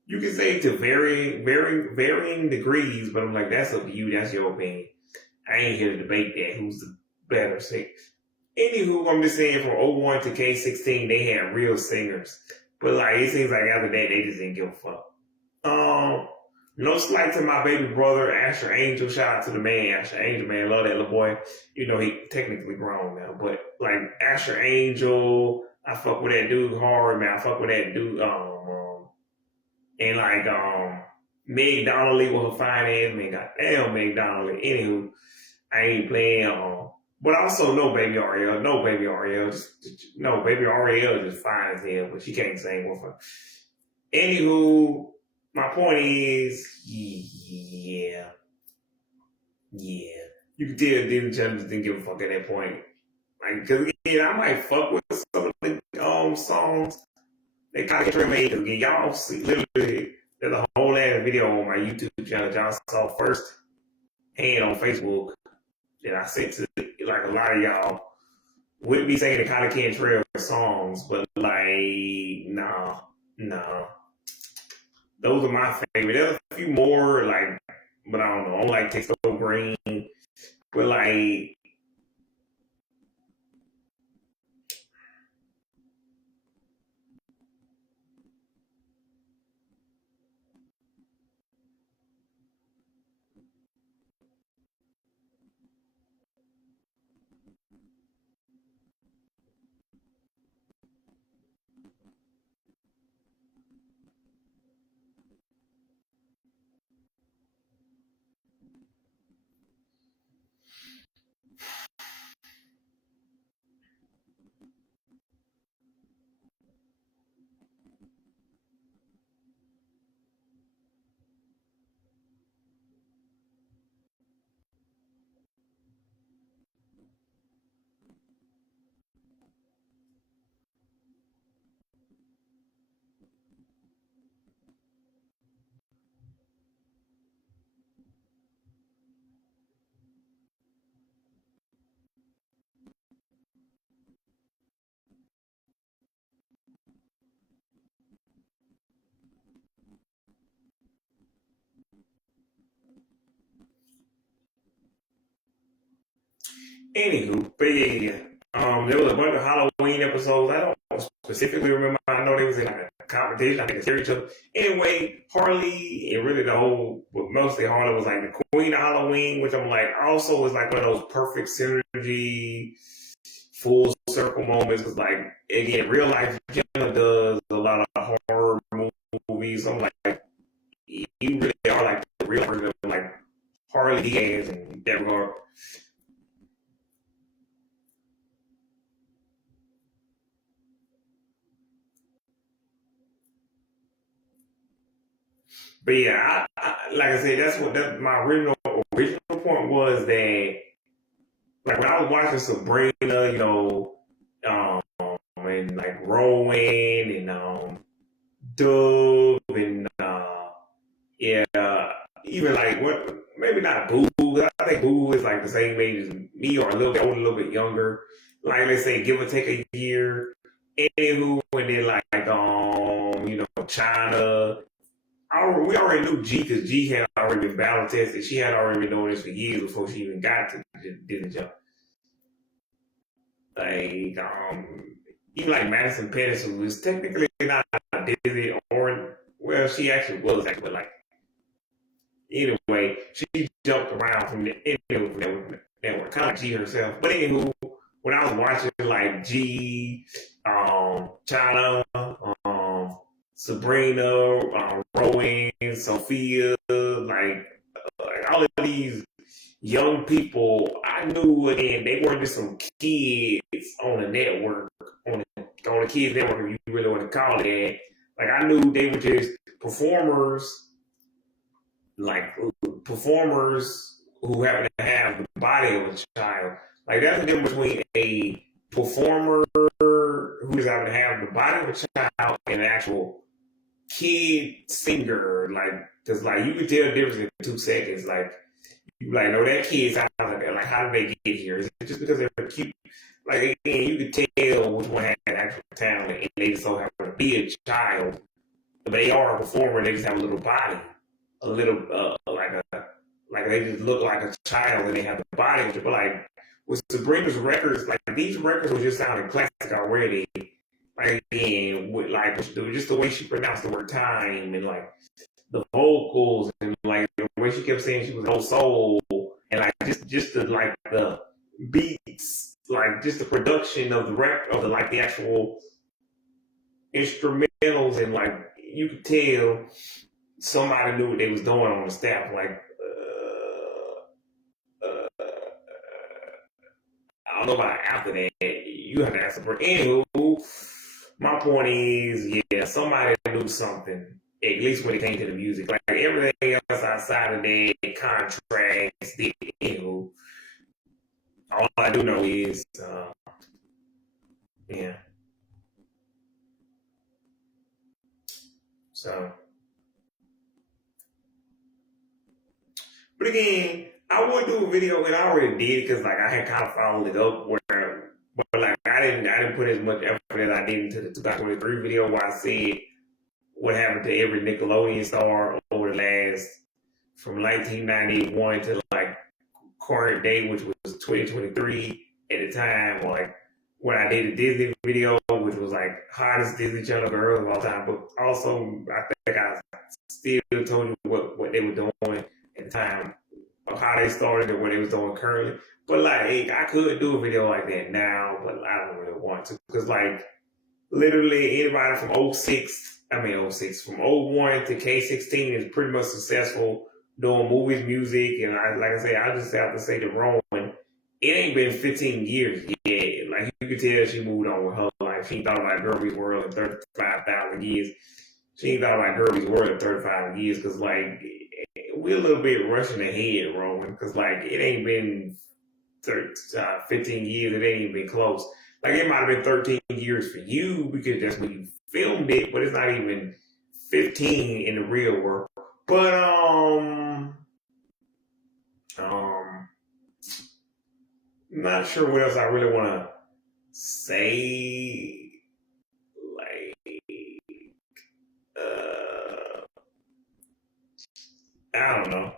You can say to varying degrees, but I'm like, that's up to you, that's your opinion. I ain't here to debate that, who's the better singer. Anywho, I'm just saying from 01 to K16, they had real singers. But like, it seems like after that, they just didn't give a fuck. No slight to my baby brother, Asher Angel. Shout out to the man, Asher Angel, man. Love that little boy. You know, he technically grown now. But like, Asher Angel, I fuck with that dude hard, man. I fuck with that dude. And like, Meg Donnelly with her fine ass, man. Goddamn, Meg Donnelly. Anywho, I ain't playing, but also no Baby Ariel. No Baby Ariel. Baby Ariel is just fine as hell, but she can't sing with her. Anywho, my point is, yeah. You you can tell Disney Channel just didn't give a fuck at that point. Like, cause again, I might fuck with some of the songs that kind of made. Cause again, y'all see literally there's a whole ass video on my YouTube channel y'all saw first hand on Facebook that I sent to like a lot of y'all. Wouldn't be saying the kind of Cantrell songs, but like, no. Those are my favorite. There's a few more, like, but I don't know. I don't like Taste So Green, but like, anywho, but yeah. There was a bunch of Halloween episodes. I don't specifically remember. I know they was in like a competition. I think it's each other. Anyway, Harley and really the whole, but mostly Harley was like the Queen of Halloween, which I'm like also was like one of those perfect synergy, full circle moments. Cause like again, real life Jenna does a lot of horror movies. I'm like, you really are like the real version of like Harley Diaz and that regard. But yeah, like I said, that's what my original point was that like when I was watching Sabrina, and like Rowan and Dove and yeah, even like what maybe not Boo. I think Boo is like the same age as me or a little bit older, a little bit younger. Like let's say give or take a year. Anywho, and then like China. We already knew G because G had already been battle tested. She had already been doing this for years before she even got to Disney Jump. Like, even like Madison Pettis, who was technically not Disney or, well, she actually was, actually, but like, anyway, she jumped around from the network, kind of like G herself. But anywho, when I was watching like G, China, Sabrina, Rowan, Sophia, like all of these young people, I knew again they weren't just some kids on the network, on the kids network, if you really want to call it that. Like I knew they were just performers, like performers who happen to have the body of a child. Like that's the difference between a performer who just happen to have the body of a child and an actual kid singer. Like, cause like you can tell the difference in 2 seconds. Like you like, no, that kid sounds like that. Like, how did they get here? Is it just because they're cute? Like again, you can tell which one had actual talent, and they just so happen to be a child. But they are a performer. They just have a little body, a little like they just look like a child, and they have the body. But like with Sabrina's records, like these records were just sounding classic already. Like again, with like just the way she pronounced the word time and like the vocals and like the way she kept saying she was no soul and like just the like the beats, like just the production of the of the like the actual instrumentals, and like you could tell somebody knew what they was doing on the staff. Like I don't know about after that. You have to ask for anywho. My point is, yeah, somebody knew something. At least when it came to the music, like everything else outside of that, contracts, anywho. All I do know is, yeah. So, but again, I would do a video, and I already did because like I had kind of followed it up where, but like I didn't put as much effort as I did into the 2023 video where I said what happened to every Nickelodeon star over the last from 1991 to like current day, which was 2023 at the time, like when I did a Disney video, which was like hottest Disney Channel girls of all time. But also, I think I still told you what they were doing at the time, of how they started and what they was doing currently. But like, I could do a video like that now, but I don't really want to because like literally anybody from '06, from '01 to K16 is pretty much successful doing movies, music, and like I say, I just have to say to Rowan, it ain't been 15 years yet. Like you can tell she moved on with her life. She ain't thought about Gerby's World in 35,000 years. She ain't thought about Gerby's World in 35 years because like we're a little bit rushing ahead, Rowan, because like it ain't been 15 years. It ain't even been close. Like it might have been 13 years for you because that's when you filmed it, but it's not even 15 in the real world. But not sure what else I really want to say. Like, I don't know.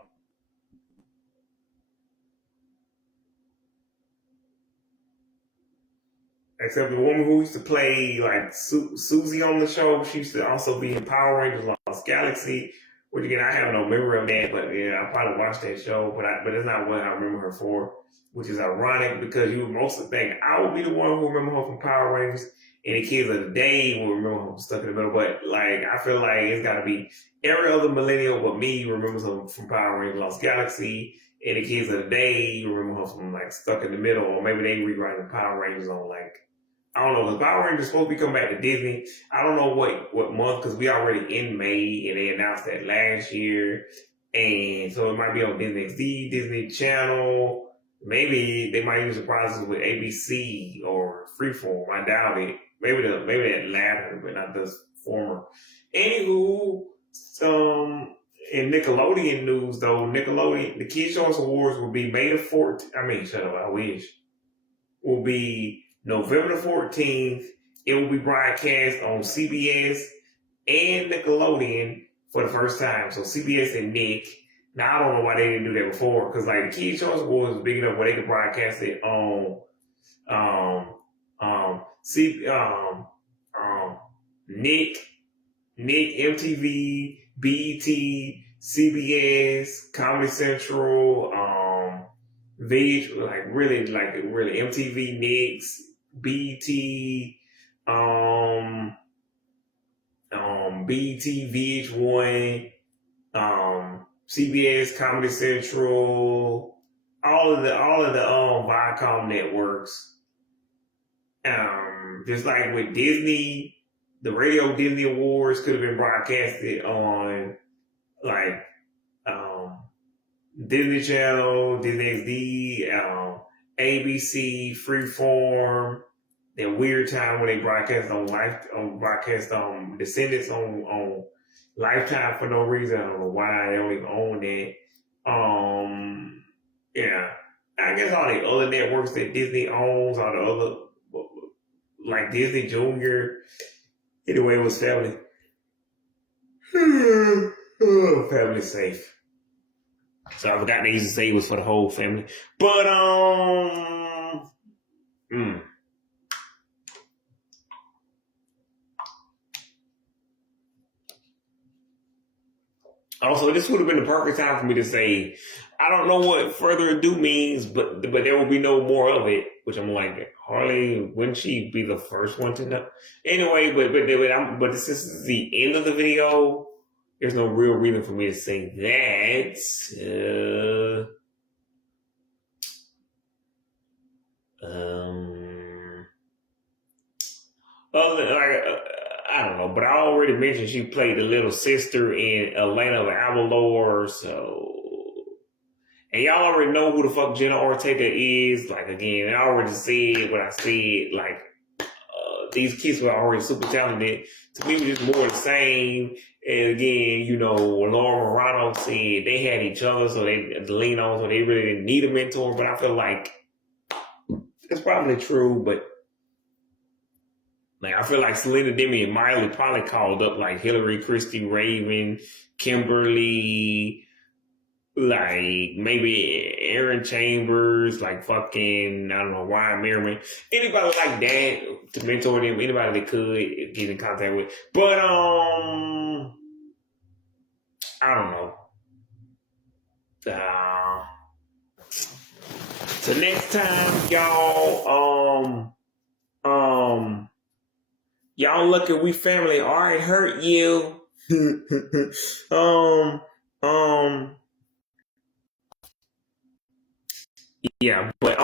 Except the woman who used to play like Susie on the show, she used to also be in Power Rangers Lost Galaxy. Which again, I have no memory of that, but yeah, I probably watched that show, but it's not what I remember her for, which is ironic because you mostly think I would be the one who remember her from Power Rangers, and the kids of the day will remember her from Stuck in the Middle. But like, I feel like it's got to be every other millennial but me remembers her from Power Rangers Lost Galaxy, and the kids of the day remember her from like Stuck in the Middle, or maybe they rewriting Power Rangers on like I don't know. The Power Rangers supposed to be coming back to Disney. I don't know what month because we already in May and they announced that last year, and so it might be on Disney XD, Disney Channel. Maybe they might use surprises with ABC or Freeform. I doubt it. Maybe that latter, but not the former. Anywho, in Nickelodeon news though, the Kids Choice Awards will be May the 14th. I mean, shut up. I wish will be November the 14th. It will be broadcast on CBS and Nickelodeon for the first time. So CBS and Nick. Now I don't know why they didn't do that before, because like the Kids Choice Awards was big enough where they could broadcast it on Nick, MTV, BET, CBS, Comedy Central, really MTV, Nicks, BT, BT, VH1, CBS, Comedy Central, all of the Viacom networks. Just like with Disney, the Radio Disney Awards could have been broadcasted on like Disney Channel, Disney XD, ABC, Freeform. That weird time when they broadcast Descendants on Lifetime for no reason. I don't know why they don't even own that. Yeah, I guess all the other networks that Disney owns, all the other like Disney Junior. Anyway, it was family. Family safe. So I forgot they used to say it was for the whole family. But also, this would have been the perfect time for me to say, I don't know what further ado means, but there will be no more of it. Which I'm like, Harley, wouldn't she be the first one to know? Anyway, but this is the end of the video. There's no real reason for me to say that. I don't know, but I already mentioned she played the little sister in Atlanta of Avalor, so And y'all already know who the fuck Jenna Ortega is. Like, again, I already said what I said. Like, these kids were already super talented. To me, it was just more the same. And again, you know, Laura Morano said they had each other, so they to lean on, so they really didn't need a mentor. But I feel like it's probably true, but like I feel like Selena, Demi, and Miley probably called up like Hillary, Christy, Raven, Kimberly, like maybe Aaron Chambers, like fucking I don't know Ryan Merriman, anybody like that to mentor them, anybody they could get in contact with. But I don't know. So next time, y'all look at We Family. Alright, hurt you. Yeah, but